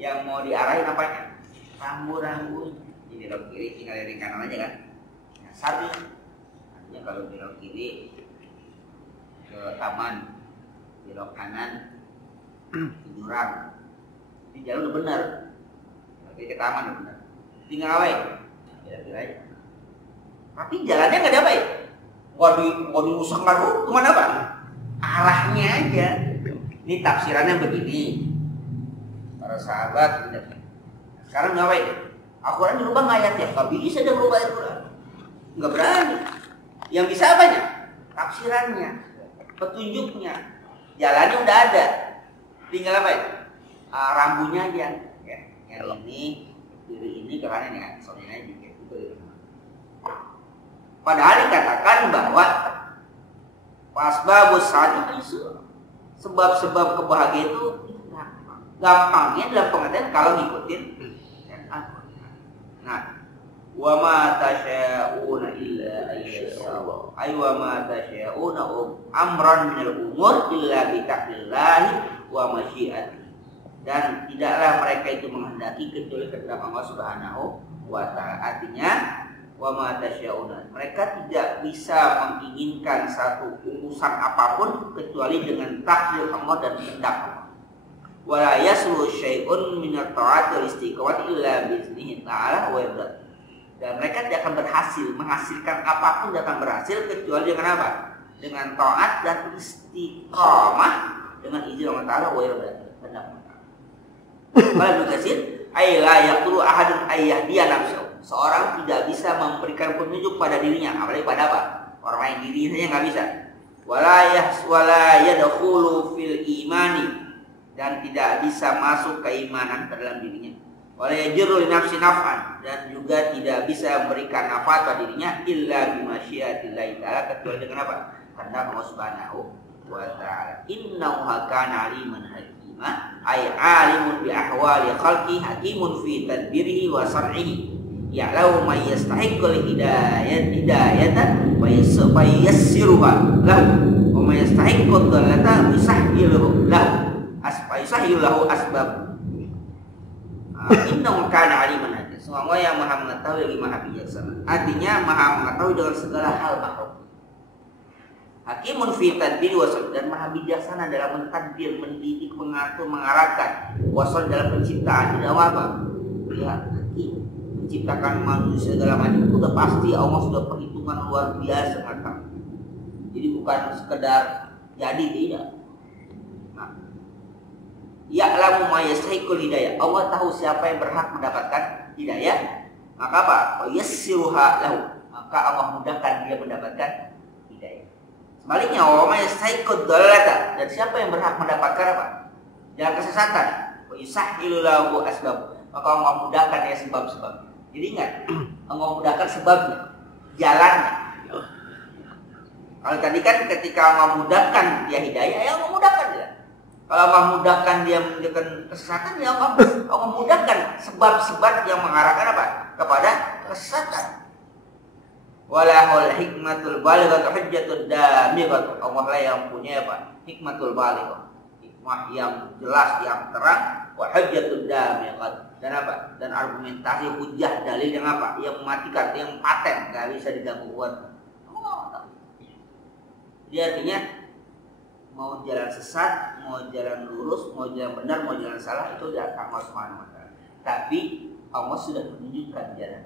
Yang mau diarahin apanya? Rambu-rambunya. Ini belok kiri, tinggal dari kanan aja kan. Nah, sabi. Artinya kalau belok kiri ke taman, belok kanan ke jurang. Ini jalan udah benar. Belok ke taman udah benar. Tinggal away. Kira-kira aja. Tapi jalannya nggak ada apa ya? Waduh, rusak baru. Kemana Pak? Arahnya aja. Ini tafsirannya begini. Para sahabat, sekarang ngapain? Al-Quran dirubah ayatnya, nggak bisa dia merubah Al-Quran, nggak berani. Yang bisa apanya? Tafsirannya, petunjuknya, jalannya udah ada, tinggal apa ya? Rambunya aja, ya. Yang ini, kiri ini ke kanan ya, soalnya aja gitu. Padahal dikatakan bahwa asbabus sa'adah itu sebab-sebab kebahagiaan itu gampangnya dalam pengertian kalau ngikutin Al-Quran. Nah, wa ma tasya'una illa ayyashallah. Ay wa ma tasya'una amran minal umur illa bi taqdillahi wa masyiatihi. Dan tidaklah mereka itu menghendaki kecuali kehendak Allah Subhanahu wa taala. Artinya wa ma tasya'una. Mereka tidak bisa menginginkan satu urusan apapun kecuali dengan takdir Allah dan kehendak Allah. Wala yaslu syai'un min at-ta'ati wal istiqamati illa bi idzni ta'ala wa ibadah. Dan mereka tidak akan berhasil menghasilkan apapun, tidak akan berhasil kecuali dengan apa? Dengan taat dan istiqamah dengan izin Allah Ta'ala wa ibadah. Kalau berkasih, ay la yaqulu ahadun ayyahdiya nafsuhu. Seorang tidak bisa memberikan petunjuk pada dirinya, apalagi pada apa? Orang lain, dirinya nggak bisa. Wala yadkhulu fil imani, dan tidak bisa masuk keimanan ke dalam dirinya. Wala yajru li nafsi naf'an, dan juga tidak bisa memberikan nafat pada dirinya illa bi masyiatillahi ta'ala, kecuali dengan apa? Kehendak Allah Subhanahu wa ta'ala. Innahu kana aliman hakima, ay alimun bi ahwali khalqi, hakimun fi tadbirihi wa sar'ihi. Ya'lamu man yastahiqqul hidayatan wa yassiruha lahu, wa man yastahiqqud dhalata yusahhiluhu lahu. Asbab asbab. Innahu kana aliman hakim. Semua yang maha mengetahui lagi maha bijaksana. Artinya maha mengetahui dengan segala hal makhluk. Hakimun fi tadbir wasal, dan maha bijaksana dalam mentadbir, mendidik, mengatur, mengarahkan. Wasal dalam penciptaan, tidak apa? Ya, hakim menciptakan manusia segala macam itu sudah pasti Allah sudah perhitungan luar biasa matang. Jadi bukan sekedar jadi, tidak. Ya'lamu ma yastahiqqul hidayah. Allah tahu siapa yang berhak mendapatkan hidayah. Maka apa? Yassiruha lahu. Maka Allah mudahkan dia mendapatkan hidayah. Sebaliknya, wa ma yastahiqqud dhalalata. Dan siapa yang berhak mendapatkan apa? Jalan kesesatan. Wa yusahhilu lahu asbab. Maka Allah mudahkan dia sebab-sebab. Jadi ingat, Allah mudahkan sebabnya, jalannya. Kalau tadi kan ketika Allah mudahkan dia hidayah, ya Allah mudahkan dia. Kalau Allah mudahkan dia menunjukkan kesesatan, ya Allah mudahkan sebab-sebab yang mengarahkan apa? Kepada kesesatan. Walahul hikmatul balighatu hujjatud damighah. Allah lah yang punya apa? Hikmatul balighah. Hikmah yang jelas, yang terang, wa hujjatud damighah. Dan apa? Dan argumentasi hujah dalil yang apa? Yang mematikan, yang paten, enggak bisa diganggu buat. Jadi artinya mau jalan sesat, mau jalan lurus, mau jalan benar, mau jalan salah, itu dari Allah Subhanahu wa taala. Tapi Allah sudah menunjukkan jalan.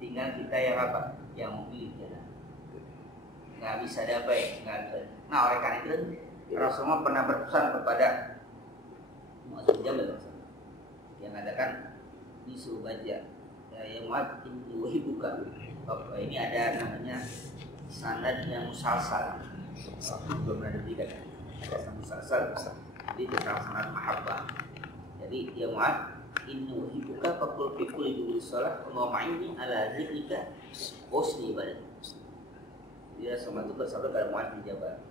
Tinggal kita yang apa? Yang memilih jalan. Enggak bisa dapat, enggak bisa. Nah, oleh karena itu Rasulullah pernah berpesan kepada Mu'adz bin Jabal yang mengatakan disuruh baca ya Mu'adz inni uhibbuka. Ini ada namanya sanad yang musalsal. Belum ada diberikan. Musalsal. Jadi tentang sanad mahabbah. Jadi ya Mu'adz inni uhibbuka faqul fi kulli duburi shalah wa ma'ini ala zikrika husni ibadah. Dia sama itu bersabda kepada Mu'adz bin Jabal.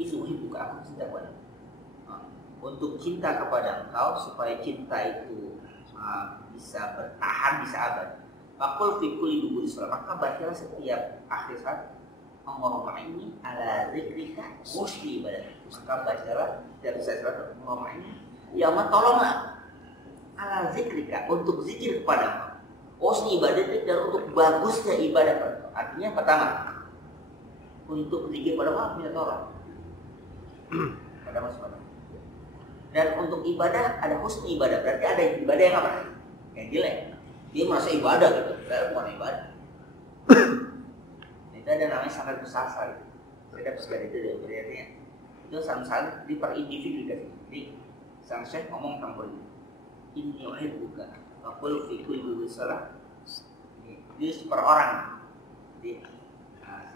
Inni uhibbuka, aku cinta padamu. Untuk cinta kepada engkau supaya cinta itu bisa bertahan, bisa abadi. Faqul fi kulli duburi shalah, maka bacalah setiap akhir salat Allahumma inni ala zikrika husni ibadah. Maka bacalah setiap salat Allahumma inni, ya Allah tolonglah ala zikrika, untuk zikir kepadamu, husni ibadah, dan untuk bagusnya ibadah kepadamu. Artinya pertama, untuk zikir kepadamu minta tolong kepadamu subhanahu. Dan untuk ibadah ada husni ibadah, berarti ada ibadah yang apa? Yang jelek. Dia merasa ibadah gitu, bukan ibadah. Itu ada namanya sangat besar sekali. Kita sekali itu dia berarti itu sama-sama di per individu kan. Jadi sang syekh ngomong tentang politik. Ini uhibbuka wa qul fi kulli salah. Ini per orang. Jadi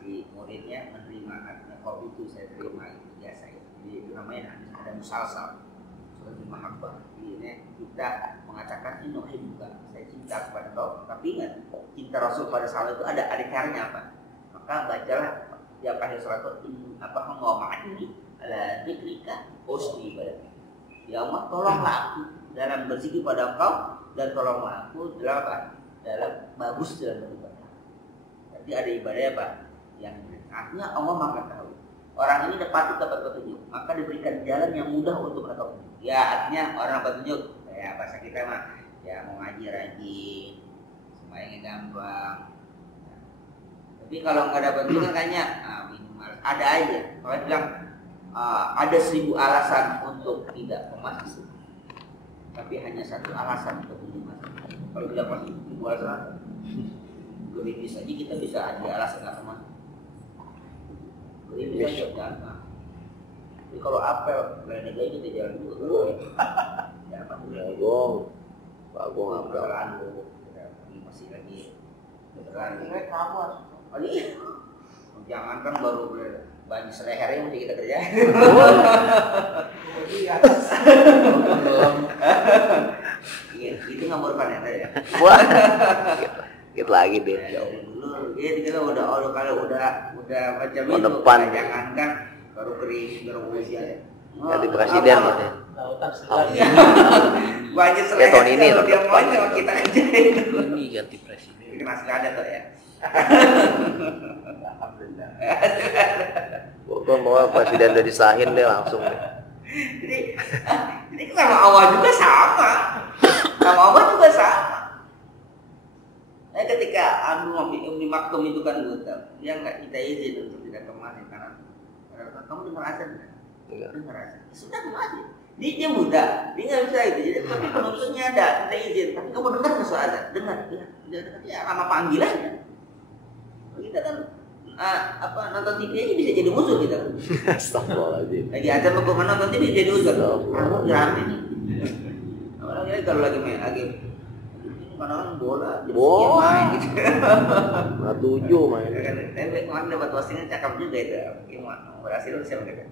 si muridnya menerima artinya kopi itu saya terima itu biasa ya. Jadi itu namanya ada musalsal. Soal mahabbah. Ini kita mengatakan ini uhibbuka. Saya cinta kepada kau, tapi ingat cinta Rasul pada saat itu ada caranya apa? Maka bacalah ya pada salat itu apa ngomong ala dzikrika usni ibadati. Ya Allah, tolonglah aku dalam berzikir pada Engkau dan tolonglah aku dalam bagus dalam beribadah. Jadi ada ibadah apa? Yang artinya Allah Maha tahu. Orang ini dapat petunjuk, maka diberikan jalan yang mudah untuk mendapat petunjuk. Ya artinya orang petunjuk, ya bahasa kita mah, ya mau ngaji rajin, semuanya gampang. Tapi kalau nggak ada petunjuk kayaknya minimal ada aja. Kalau bilang ada 1000 alasan untuk tidak ke masjid, tapi hanya 1 alasan untuk pergi masjid. Kalau tidak masjid 1000 alasan, gerimis aja kita bisa ada alasan nggak ke masjid. Gerimis aja jangan. Jadi kalau apel lain lagi kita jalan dulu. Ya apa bagong apel masih lagi. Ini kamu jangan kan baru banyak seleher yang mesti kita kerjain. Iya, itu nggak merupakan ya. Wah, gitu lagi deh. Dulu, kita kalau udah macam itu. Depan. Jangan kan baru kering, baru usia. Jadi presiden mas ya. Banyak Ya seleher. tahun ini Kalau dia mau kita kerjain. Ini ganti presiden. Ini masih ada tuh ya. alhamdulillah. Gue mau presiden udah disahin deh langsung deh. Jadi sama Allah juga sama. Sama Allah juga sama. Ketika Ummi Maktum itu kan buta, dia nggak kita izin untuk tidak ke masjid karena kamu dengar azan kan? Dengar azan. Sudah ke masjid. Dia buta, dia nggak bisa itu. Jadi tapi penuntutnya ada, kita izin. Tapi kamu dengar nggak soal azan? Dengar. Ya lama panggilannya. Kita kan nonton TV aja bisa jadi musuh kita. Astagfirullahaladzim. Lagi azan mau nonton TV jadi musuh. Kamu rame nih. Apalagi kalau lagi main lagi kadang bola main gitu. Nah 7 main. Tapi kemarin dapat postingan cakep juga itu. Gimana berhasil saya enggak.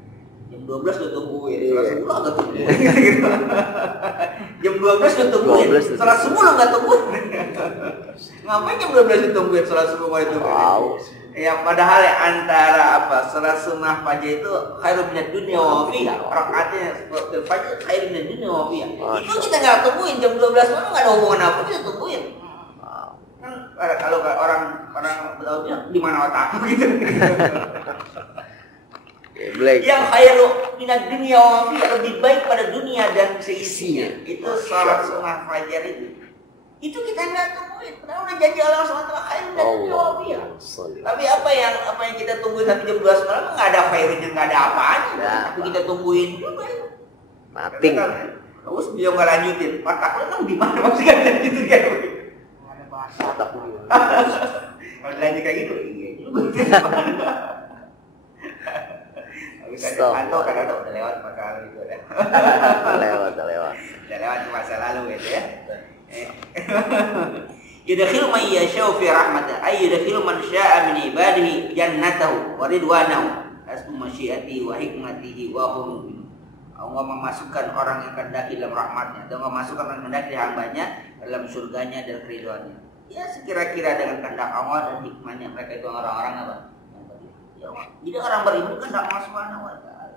Jam 12 udah tungguin, setelah 10 enggak tungguin. Jam 12 udah tungguin, setelah 10 enggak tungguin. Ngapain jam 12 ditungguin, setelah 10 enggak tungguin? Wow. Ya padahal ya antara apa? Salat sunnah pagi itu khairun minad dunya wa fiha. Rakaatnya seperti pagi khairun minad dunya wa fiha. Itu kita enggak tungguin jam 12 malam enggak ada hubungan apa kita tungguin. Kan kalau orang bertaunya di mana otakku gitu. Yang khairun minad dunya wa fiha lebih baik pada dunia dan seisinya. Itu salat sunnah fajar itu. Itu kita enggak tungguin. Padahal udah janji Allah SWT khairun minad dunya wa fiha. Tapi apa yang kita tungguin sampai jam 12 malam enggak ada khairunnya, enggak ada apa-apanya. Tapi kita tungguin juga itu. Mati. Terus dia enggak lanjutin. Otak lu kan di mana maksudnya gitu kan. Enggak ada bahasa. Otak lu. Kalau lanjut kayak gitu, iya juga. Atau kadang udah lewat masa lalu itu udah. Udah lewat masa lalu gitu ya. Yudkhilu man yasha'u fi rahmatih ay yudkhilu man syaa min ibadihi jannatahu wa ridwanahu asbu masyiati wa hikmatihi wa hum. Allah memasukkan orang yang kehendaki dalam rahmatnya dan memasukkan orang yang kehendaki hambanya dalam surganya dan keridhaannya. Ya sekira-kira dengan kehendak Allah dan hikmahnya mereka itu orang-orang apa? Ya Allah. Jadi orang beriman kehendak Allah Subhanahu wa taala.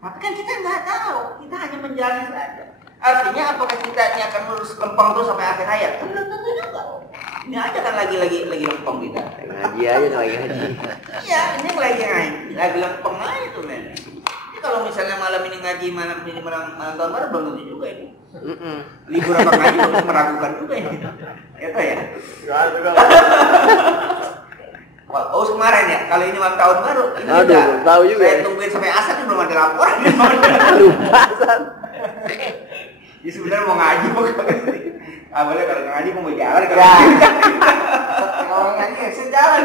Tapi kan kita enggak tahu, kita hanya menjalani saja. Artinya apakah kita ini akan lurus lempeng terus sampai akhir hayat? Belum tentu juga. Ini aja kan lagi lempeng kita. Ngaji aja lagi ngaji. Iya, ini lagi lempeng aja tuh men. Jadi kalau misalnya malam ini ngaji, malam tahun baru belum tentu juga ini. Libur apa ngaji harus meragukan juga ini. Ya tahu ya. Oh kemarin ya, kalau ini malam tahun baru, ini aduh, tahu juga. Saya tungguin sampai asar belum ada laporan. Lupa asar. Ya sebenarnya mau ngaji boleh kalau ngaji mau jalan Kalau ngaji sejalan.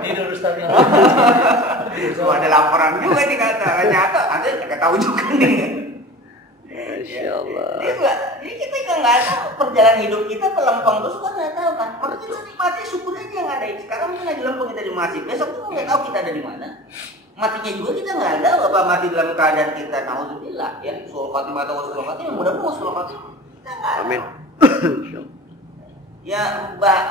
Tidur Ustaz. Cuma ada laporan juga nih ternyata ada nggak tahu juga nih. Masya Allah. Jadi kita nggak tahu perjalanan hidup kita pelempeng terus kan nggak tahu kan. Maka kita nikmati syukur aja yang ada. Sekarang mungkin lagi lempeng kita di masjid. Besok kita nggak tahu kita ada di mana. Matinya juga kita nggak tahu apa mati dalam keadaan kita naudzubillah ya. Sul khatimah atau sul khatimah mudah-mudahan sul khatimah. Kita nggak tahu. Amin. Ya mbak.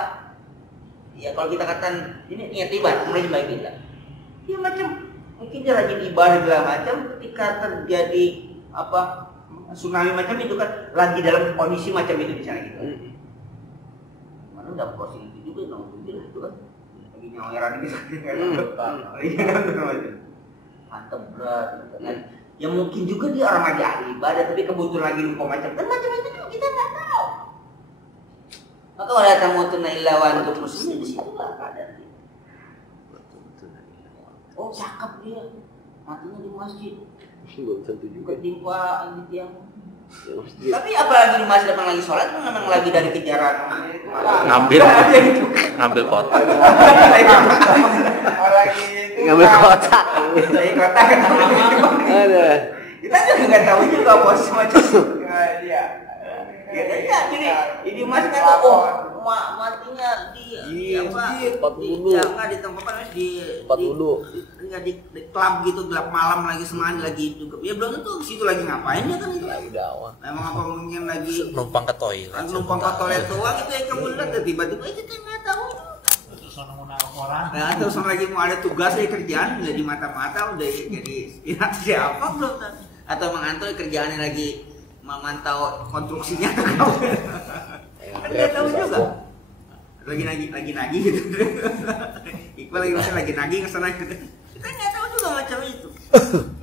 Ya kalau kita katakan ini niat ibadah mulai baik kita. Ya macam mungkin dia rajin ibadah segala macam ketika terjadi apa tsunami macam itu kan lagi dalam kondisi macam itu misalnya gitu. Mana udah posting itu juga naudzubillah itu kan. Lagi nyaweran gitu kan. Mantap berat gitu kan. Ya mungkin juga dia orang lagi ahli ibadah tapi kebetulan lagi lupa macam kan macam itu juga kita nggak tahu. Maka wala tamutunna illa wa antum muslimun, di situlah keadaan dia. Oh cakep dia, matinya di masjid. Belum tentu juga. Ketimpa di tiang. Tapi apalagi di masjid memang lagi sholat, memang lagi dari kejaran. Ngambil kotak. Ngambil kotak. Dari kotak kan. Ada. Kita juga nggak tahu juga posisi macam itu. Ya, jadi mas kan matinya di tempat di klub gitu gelap malam lagi semuanya lagi juga. Ya belum tentu situ lagi ngapain ya kan itu. Lagi dakwah. Memang apa mungkin lagi Numpang ke toilet. Numpang ke toilet doang gitu ya kemudian tiba-tiba kita nggak tahu. Nah, terus lagi mau ada tugas ya kerjaan udah di mata-mata udah jadi siapa belum atau mengantuk kerjaannya lagi memantau konstruksinya kan nggak tahu juga lagi nagih gitu. Iqbal lagi nagih ke sana gitu. Kita nggak tahu juga macam itu.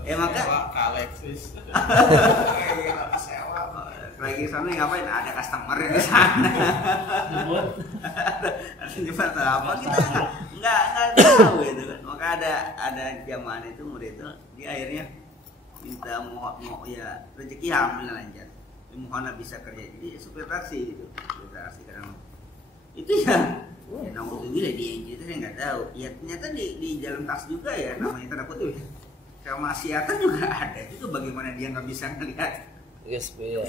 Ya maka Alexis lagi sana ngapain ada customer di sana. Nyebut apa kita nggak tahu gitu kan. Maka ada jamaah itu murid itu di akhirnya minta mau ya rezeki alhamdulillah lancar. Mohon bisa kerja jadi supir taksi gitu. Supir taksi kadang itu ya nomor itu dia itu saya nggak tahu. Ya ternyata di dalam taksi juga ya namanya tanda kutip kemaksiatan juga ada. Itu bagaimana dia nggak bisa melihat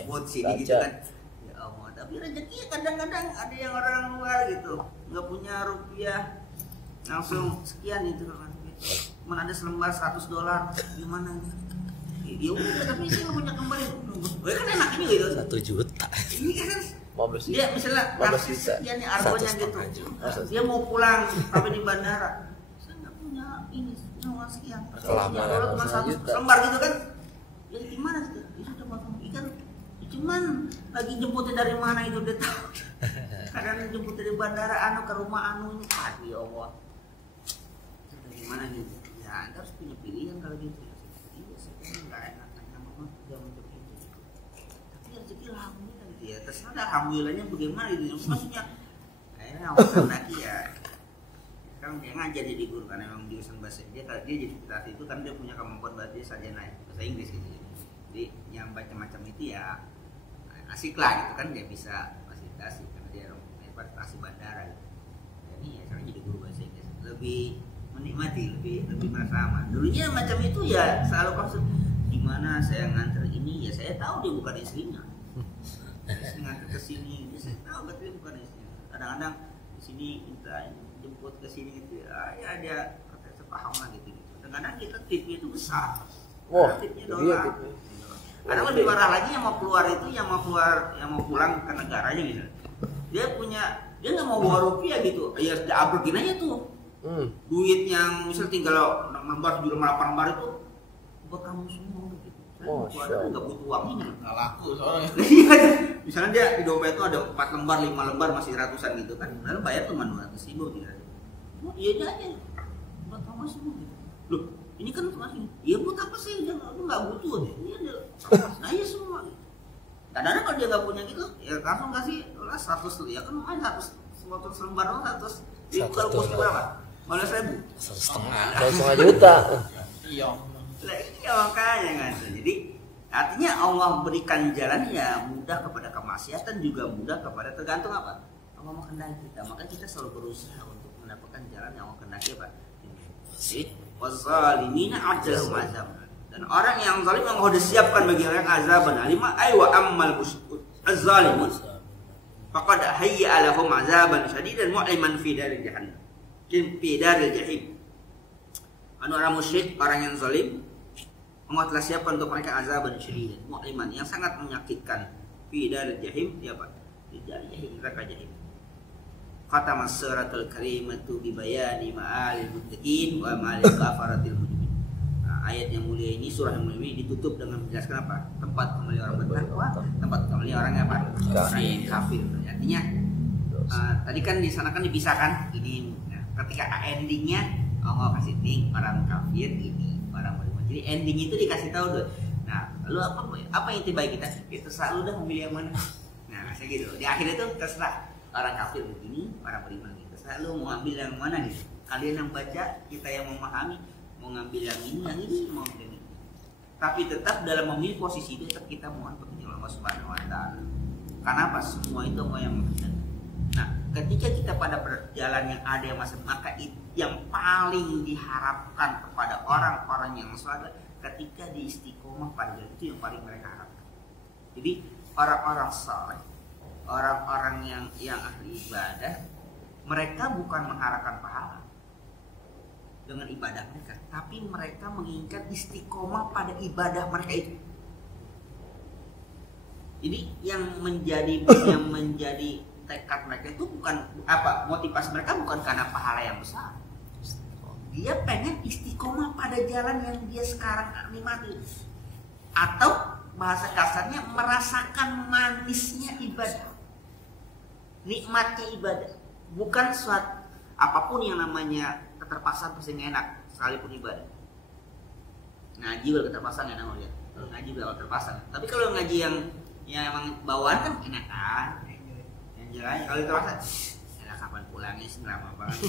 buat sini gitu kan. Ya Allah, tapi rezeki kadang-kadang ada yang orang luar gitu nggak punya rupiah langsung sekian itu kan. Mana ada selembar $100 gimana gitu. Ya udah tapi sih nggak punya kembali. Gue kan enak ini gitu. 1 juta. Ini kan 15 dia misalnya kasih sekian nih argonya gitu. Dia mau pulang sampai di bandara. Saya nggak punya ini uang sekian. Kalau cuma 100 lembar gitu kan. Jadi gimana gitu? Itu udah potong ikan. Cuman lagi jemputnya dari mana itu udah tahu. Kadang jemput dari bandara ke rumah ini. Aduh ya Allah. Gimana gitu? Ya Anda harus punya pilihan kalau gitu. Nggak enak banget jam itu tapi rezeki alhamdulillah gitu ya terserah alhamdulillahnya bagaimana gitu maksudnya akhirnya orang lagi ya kan dia ngajar jadi guru karena memang jurusan bahasa dia jadi pelatih itu kan dia punya kemampuan bahasa sarjana bahasa Inggris gitu jadi yang macam-macam itu ya asik lah gitu kan dia bisa fasilitasi karena dia fasilitasi bandara gitu jadi ya sekarang jadi guru bahasa Inggris lebih menikmati lebih merasa aman. Dulunya macam itu ya selalu maksud gimana saya nganter ini ya saya tahu dia bukan istrinya. Saya nganter ke sini dia saya tahu betul dia bukan istrinya. Kadang-kadang di sini minta jemput ke sini gitu ya dia sepaham lah gitu. Kadang-kadang kita tipnya itu besar. Tipnya dolar. Kadang lebih parah lagi yang mau keluar itu yang mau pulang ke negaranya gitu. Dia nggak mau bawa rupiah gitu. Ya abrokin aja tuh. Duit yang misal tinggal 6 lembar, 7 lembar, 8 lembar itu buat kamu semua gitu. Saya nggak butuh uang ini. Nggak laku soalnya. Misalnya dia di dompet itu ada 4 lembar, 5 lembar masih ratusan gitu kan. Lalu bayar cuma 200.000 gitu. Iya aja. Buat kamu semua gitu. Loh, ini kan masih. Iya buat apa sih? Dia nggak butuh deh. Iya dia. Nah iya semua. Gitu. Kadang-kadang kalau dia nggak punya gitu, ya langsung kasih 100 ya kan lumayan 100 lembar 100. Jadi kalau kosnya berapa? 1,5 juta. Iya makanya kan. Jadi artinya Allah berikan jalan ya mudah kepada kemaksiatan juga mudah kepada tergantung apa Allah menghendaki kita. Maka kita selalu berusaha untuk mendapatkan jalan yang Allah kehendaki apa. Jadi Wazalimina a'adalahum azab. Dan orang yang zalim Allah sudah siapkan bagi mereka azaban alima ay wa ammal az-zalimun faqad hayya lahum azaban syadidan mu'liman fi daril jahannam. Fi daril jahim. Orang musyrik, orang yang zalim, Allah telah siapkan untuk mereka azaban syadidan mu'liman yang sangat menyakitkan fi daril jahim, di apa? Di daril jahim, neraka jahim. Khatama suratul karimatu bi bayani ma'alil muttaqin wa ma'alil kafaratil mujrimin. Ayat yang mulia ini, surah yang mulia ini ditutup dengan menjelaskan apa? Tempat kembali orang bertakwa, tempat kembali orang apa? Orang yang kafir. Artinya tadi kan di sana kan dipisahkan ini. Nah, ketika endingnya Allah kasih link orang kafir ini, orang beriman. Jadi ending itu dikasih tahu tuh. Nah, lalu apa yang terbaik kita? Kita selalu udah memilih yang mana? Nah, kayak gitu. Di akhir itu terserah orang kafir begini, orang beriman gitu. Selalu mau ambil yang mana nih? Kalian yang baca, kita yang memahami. Mau ngambil yang ini, mau ngambil yang ini. Tapi tetap dalam memilih posisi itu tetap kita mohon petunjuk Allah Subhanahu wa taala. Karena apa? Semua itu mau yang mengendalikan. Nah, ketika kita pada perjalanan yang ada yang masih, maka yang paling diharapkan kepada orang-orang yang saleh ketika di istiqomah pada jalan itu yang paling mereka harapkan. Jadi orang-orang saleh, orang-orang yang ahli ibadah, mereka bukan mengharapkan pahala dengan ibadah mereka, tapi mereka menginginkan istiqomah pada ibadah mereka itu. Jadi yang menjadi tekad mereka itu bukan apa, motivasi mereka bukan karena pahala yang besar. Dia pengen istiqomah pada jalan yang dia sekarang nikmati, atau bahasa kasarnya merasakan manisnya ibadah, nikmatnya ibadah. Bukan suatu apapun yang namanya keterpaksaan pasti nggak enak, sekalipun ibadah. Ngaji kalau keterpaksaan enak lihat. Kalau ngaji kalau terpasang. Tapi kalau ngaji yang emang bawaan kan enak kan. Yang jalan kalau terpaksa, enak kapan pulangnya sih, lama banget.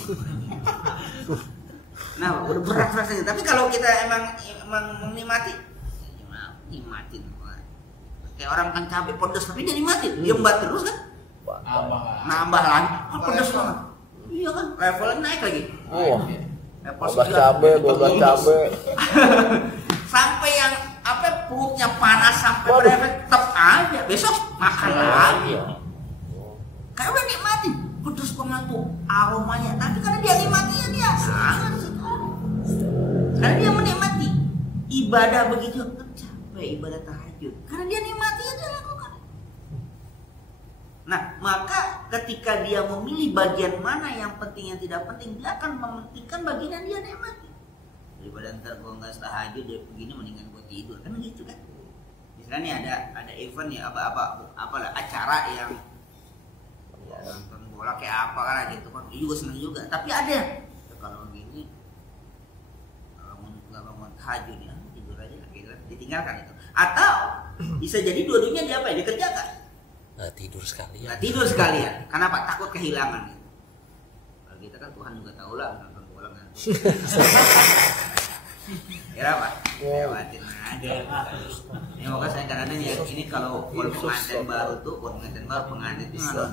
Nah, udah berat rasanya. Tapi kalau kita emang menikmati, nikmatin. Kayak orang kan cabai pedas tapi dia nikmatin, dia mbak terus kan. Nambah lagi, pedas banget. Iya kan, levelnya naik lagi. Oh, 12 cabai. Sampai yang apa perutnya panas sampai berefek tetap aja. Besok makan lagi. Kayak udah nikmatin, pedas banget tuh aromanya. Tapi karena dia nikmatinya dia sangat sekali. Karena dia menikmati ibadah begitu capek, ibadah tahajud. Karena dia nikmatinya dia lakukan. Nah, maka ketika dia memilih bagian mana yang penting yang tidak penting, dia akan mementingkan bagian yang dia nikmati. Daripada ntar gue nggak tahajud, dia begini mendingan gue tidur, kan gitu kan? Misalnya ada event ya apalah acara yang ya, nonton bola kayak apa kan gitu kan, dia juga senang juga. Tapi ada ya, kalau begini kalau nggak bangun tahajud ya tidur aja, gitu, ditinggalkan itu. Atau bisa jadi dua-duanya dia apa ya? Dikerjakan. Nggak tidur sekalian. Kenapa? Takut kehilangan. Kalau kita kan Tuhan juga tahu lah nonton bola ngantuk. Ya apa? Lewatin aja. Ya makanya saya kadang-kadang ya ini kalau pengantin baru tuh, pengantin itu kan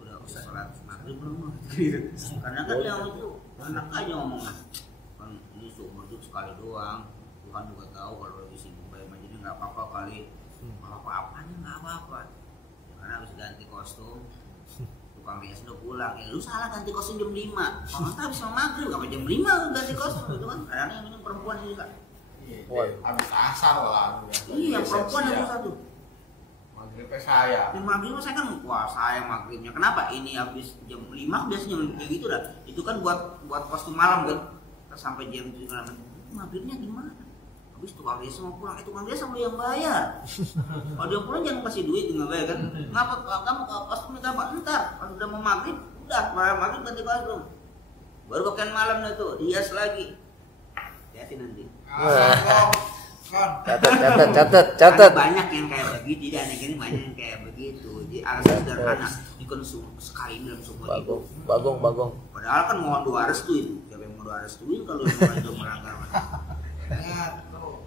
udah usah sholat maghrib belum? Karena kan yang itu anak aja ngomong kan ini seumur hidup sekali doang. Tuhan juga tahu kalau lagi sibuk bayar majinnya nggak apa-apa kali. Apa-apanya nggak apa-apa, karena habis ganti kostum tukang rias udah pulang. Ya lu salah ganti kostum jam 5, orang tak habis maghrib nggak jam 5 ganti kostum gitu kan. Kadang yang perempuan ini kan habis asar lah. Iya, perempuan yang satu maghribnya saya. Di maghrib saya kan saya maghribnya. Kenapa? Ini habis jam 5 biasanya kayak gitu dah. Itu kan buat kostum malam kan. Sampai jam 7 malam. Maghribnya gimana? Habis tukang rias mau pulang, tukang rias sama yang bayar. Kalau dia pulang jangan kasih duit nggak bayar kan? Ngapa kamu kostum minta apa? Ntar kalau udah mau maghrib, udah maghrib ganti kostum. Baru pakaian malam dah tuh, rias lagi. Hati nanti. Catat. Banyak yang kayak begitu, jadi aneh gini banyak yang kayak begitu. Jadi alasan sederhana, ikut sekali dalam semua itu. Bagong. Padahal kan mohon doa restuin. Siapa yang mau doa restuin kalau yang itu melanggar?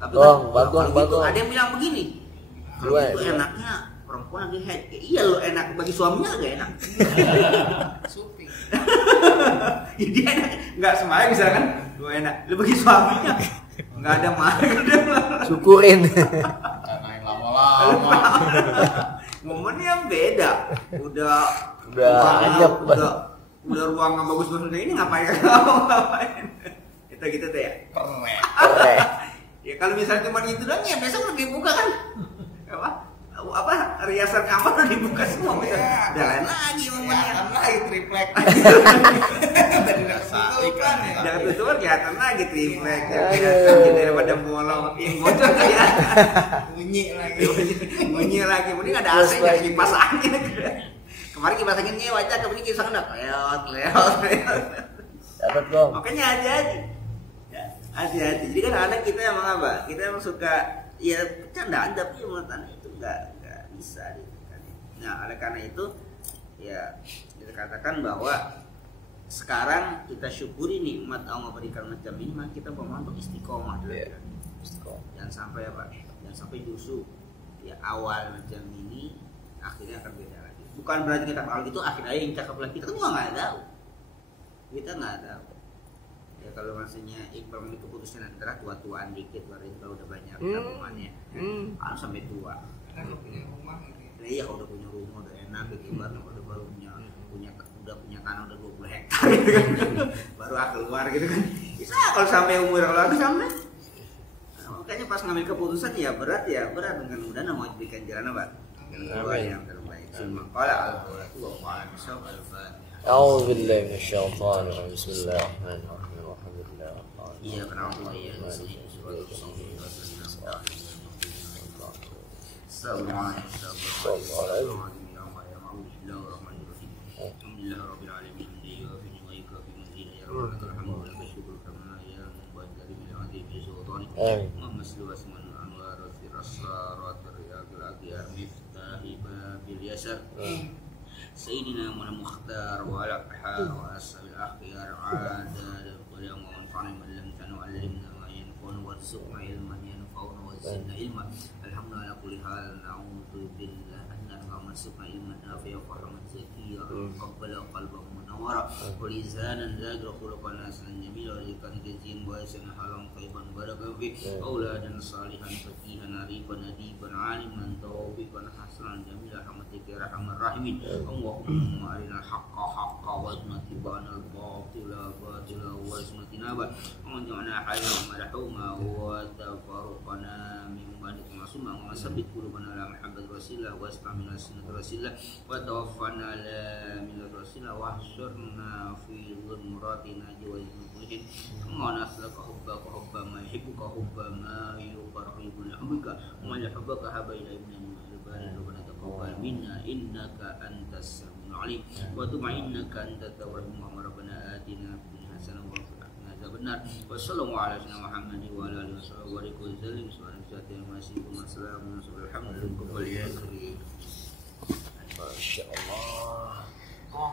Tapi bagong. Ada yang bilang begini, kalau itu enaknya perempuan lagi head. Iya lo enak, bagi suaminya agak enak. Dia enak, nggak semuanya misalkan lu enak, lu bagi suaminya nggak ada marah, Syukurin. Karena yang lama-lama. momennya beda, udah anyep. udah ruang yang bagus-bagus ini ngapain kita tuh ya. Keren. Ya kalau misalnya cuma gitu doang ya besok udah dibuka kan apa riasan kamar udah dibuka semua misalnya. Udah lain lagi momennya. Kelihatan lagi triplek. Tadi udah ketutupan ya. Jangan tutupan kelihatan lagi triplek ya kelihatan daripada bolong yang bocor kelihatan. Bunyi lagi. Mending ada AC nya kipas angin. Kemarin kipas angin nyewa aja, kemudian kipas angin lewat. Dapat Gong. Makanya hati-hati. Ya, hati-hati. Jadi kan anak kita emang apa? Kita emang suka ya bercandaan tapi menurut anak itu enggak bisa gitu kan. Nah, oleh karena itu ya kita katakan bahwa sekarang kita syukuri nikmat Allah berikan macam ini, maka kita bermohon untuk istiqomah dulu. Iya. Jangan sampai apa? Jangan sampai justru ya awal macam ini akhirnya akan beda lagi. Bukan berarti kita kalau gitu akhirnya yang cakap lagi kita kan juga nggak tahu. Kita nggak tahu. Ya kalau maksudnya Iqbal memiliki keputusan antara tua-tuaan dikit, berarti kalau udah banyak tabungannya, kalau sampai tua. Kan lu punya rumah gitu. Nah, iya kalau udah punya rumah udah enak gitu, baru udah punya tanah udah 20 hektar gitu kan. Baru keluar gitu kan. Bisa kalau sampai umur keluarga sampai. Nah, makanya pas ngambil keputusan ya berat mudah-mudahan mau diberikan jalan apa? Jalan yang terbaik. Semua qala al-qur'an wa qala bisawab al-fatihah. أعوذ بالله من الشيطان الرجيم بسم الله الرحمن الرحيم الحمد لله رب العالمين Iya kenapa ya? سيدنا من المختار والأقحار وأسأل الأخيار عادة واليوم وانفعنا من لم علمنا ما ينفعنا وارزقنا علما ينفعنا وزدنا علما الحمد لله على كل حال نعوذ بالله أن اللهم ارزقنا علما نافعا وفهما زكيا وقبل قلبا منورا ولسانا ذاكرا خلقا حسنا جميلا ورزقا جزيلا واسعا حلالا طيبا مباركا فيه أولادا صالحا فقيها عريفا أديبا عالما توفيقا حسنا جميلا رحمتك يا أرحم الراحمين اللهم أرنا الحق حقا وارزقنا اتباع الباطل باطلا وارزقنا اجتنابه واجعلنا حيا مرحوما وتفرقنا من بعدك معصوما وثبت قلوبنا على محبة رسول الله واستعملنا سنة رسول الله وتوفنا على ملة رسول الله واحشرنا في ظلمات نجوى المؤمنين ثم نسلك حبك حب ما يحبك حب ما يقرب لحبك وما يحبك حب إلى من البارد ربنا تقبل منا إنك أنت السميع العليم وتب إنك أنت التواب الرحيم ربنا آتنا في الدنيا حسنة وفي الآخرة عذاب النار وصلى الله على سيدنا محمد وعلى آله وصحبه وسلم سبحان الله وسلام الحمد لله رب العالمين. ما شاء الله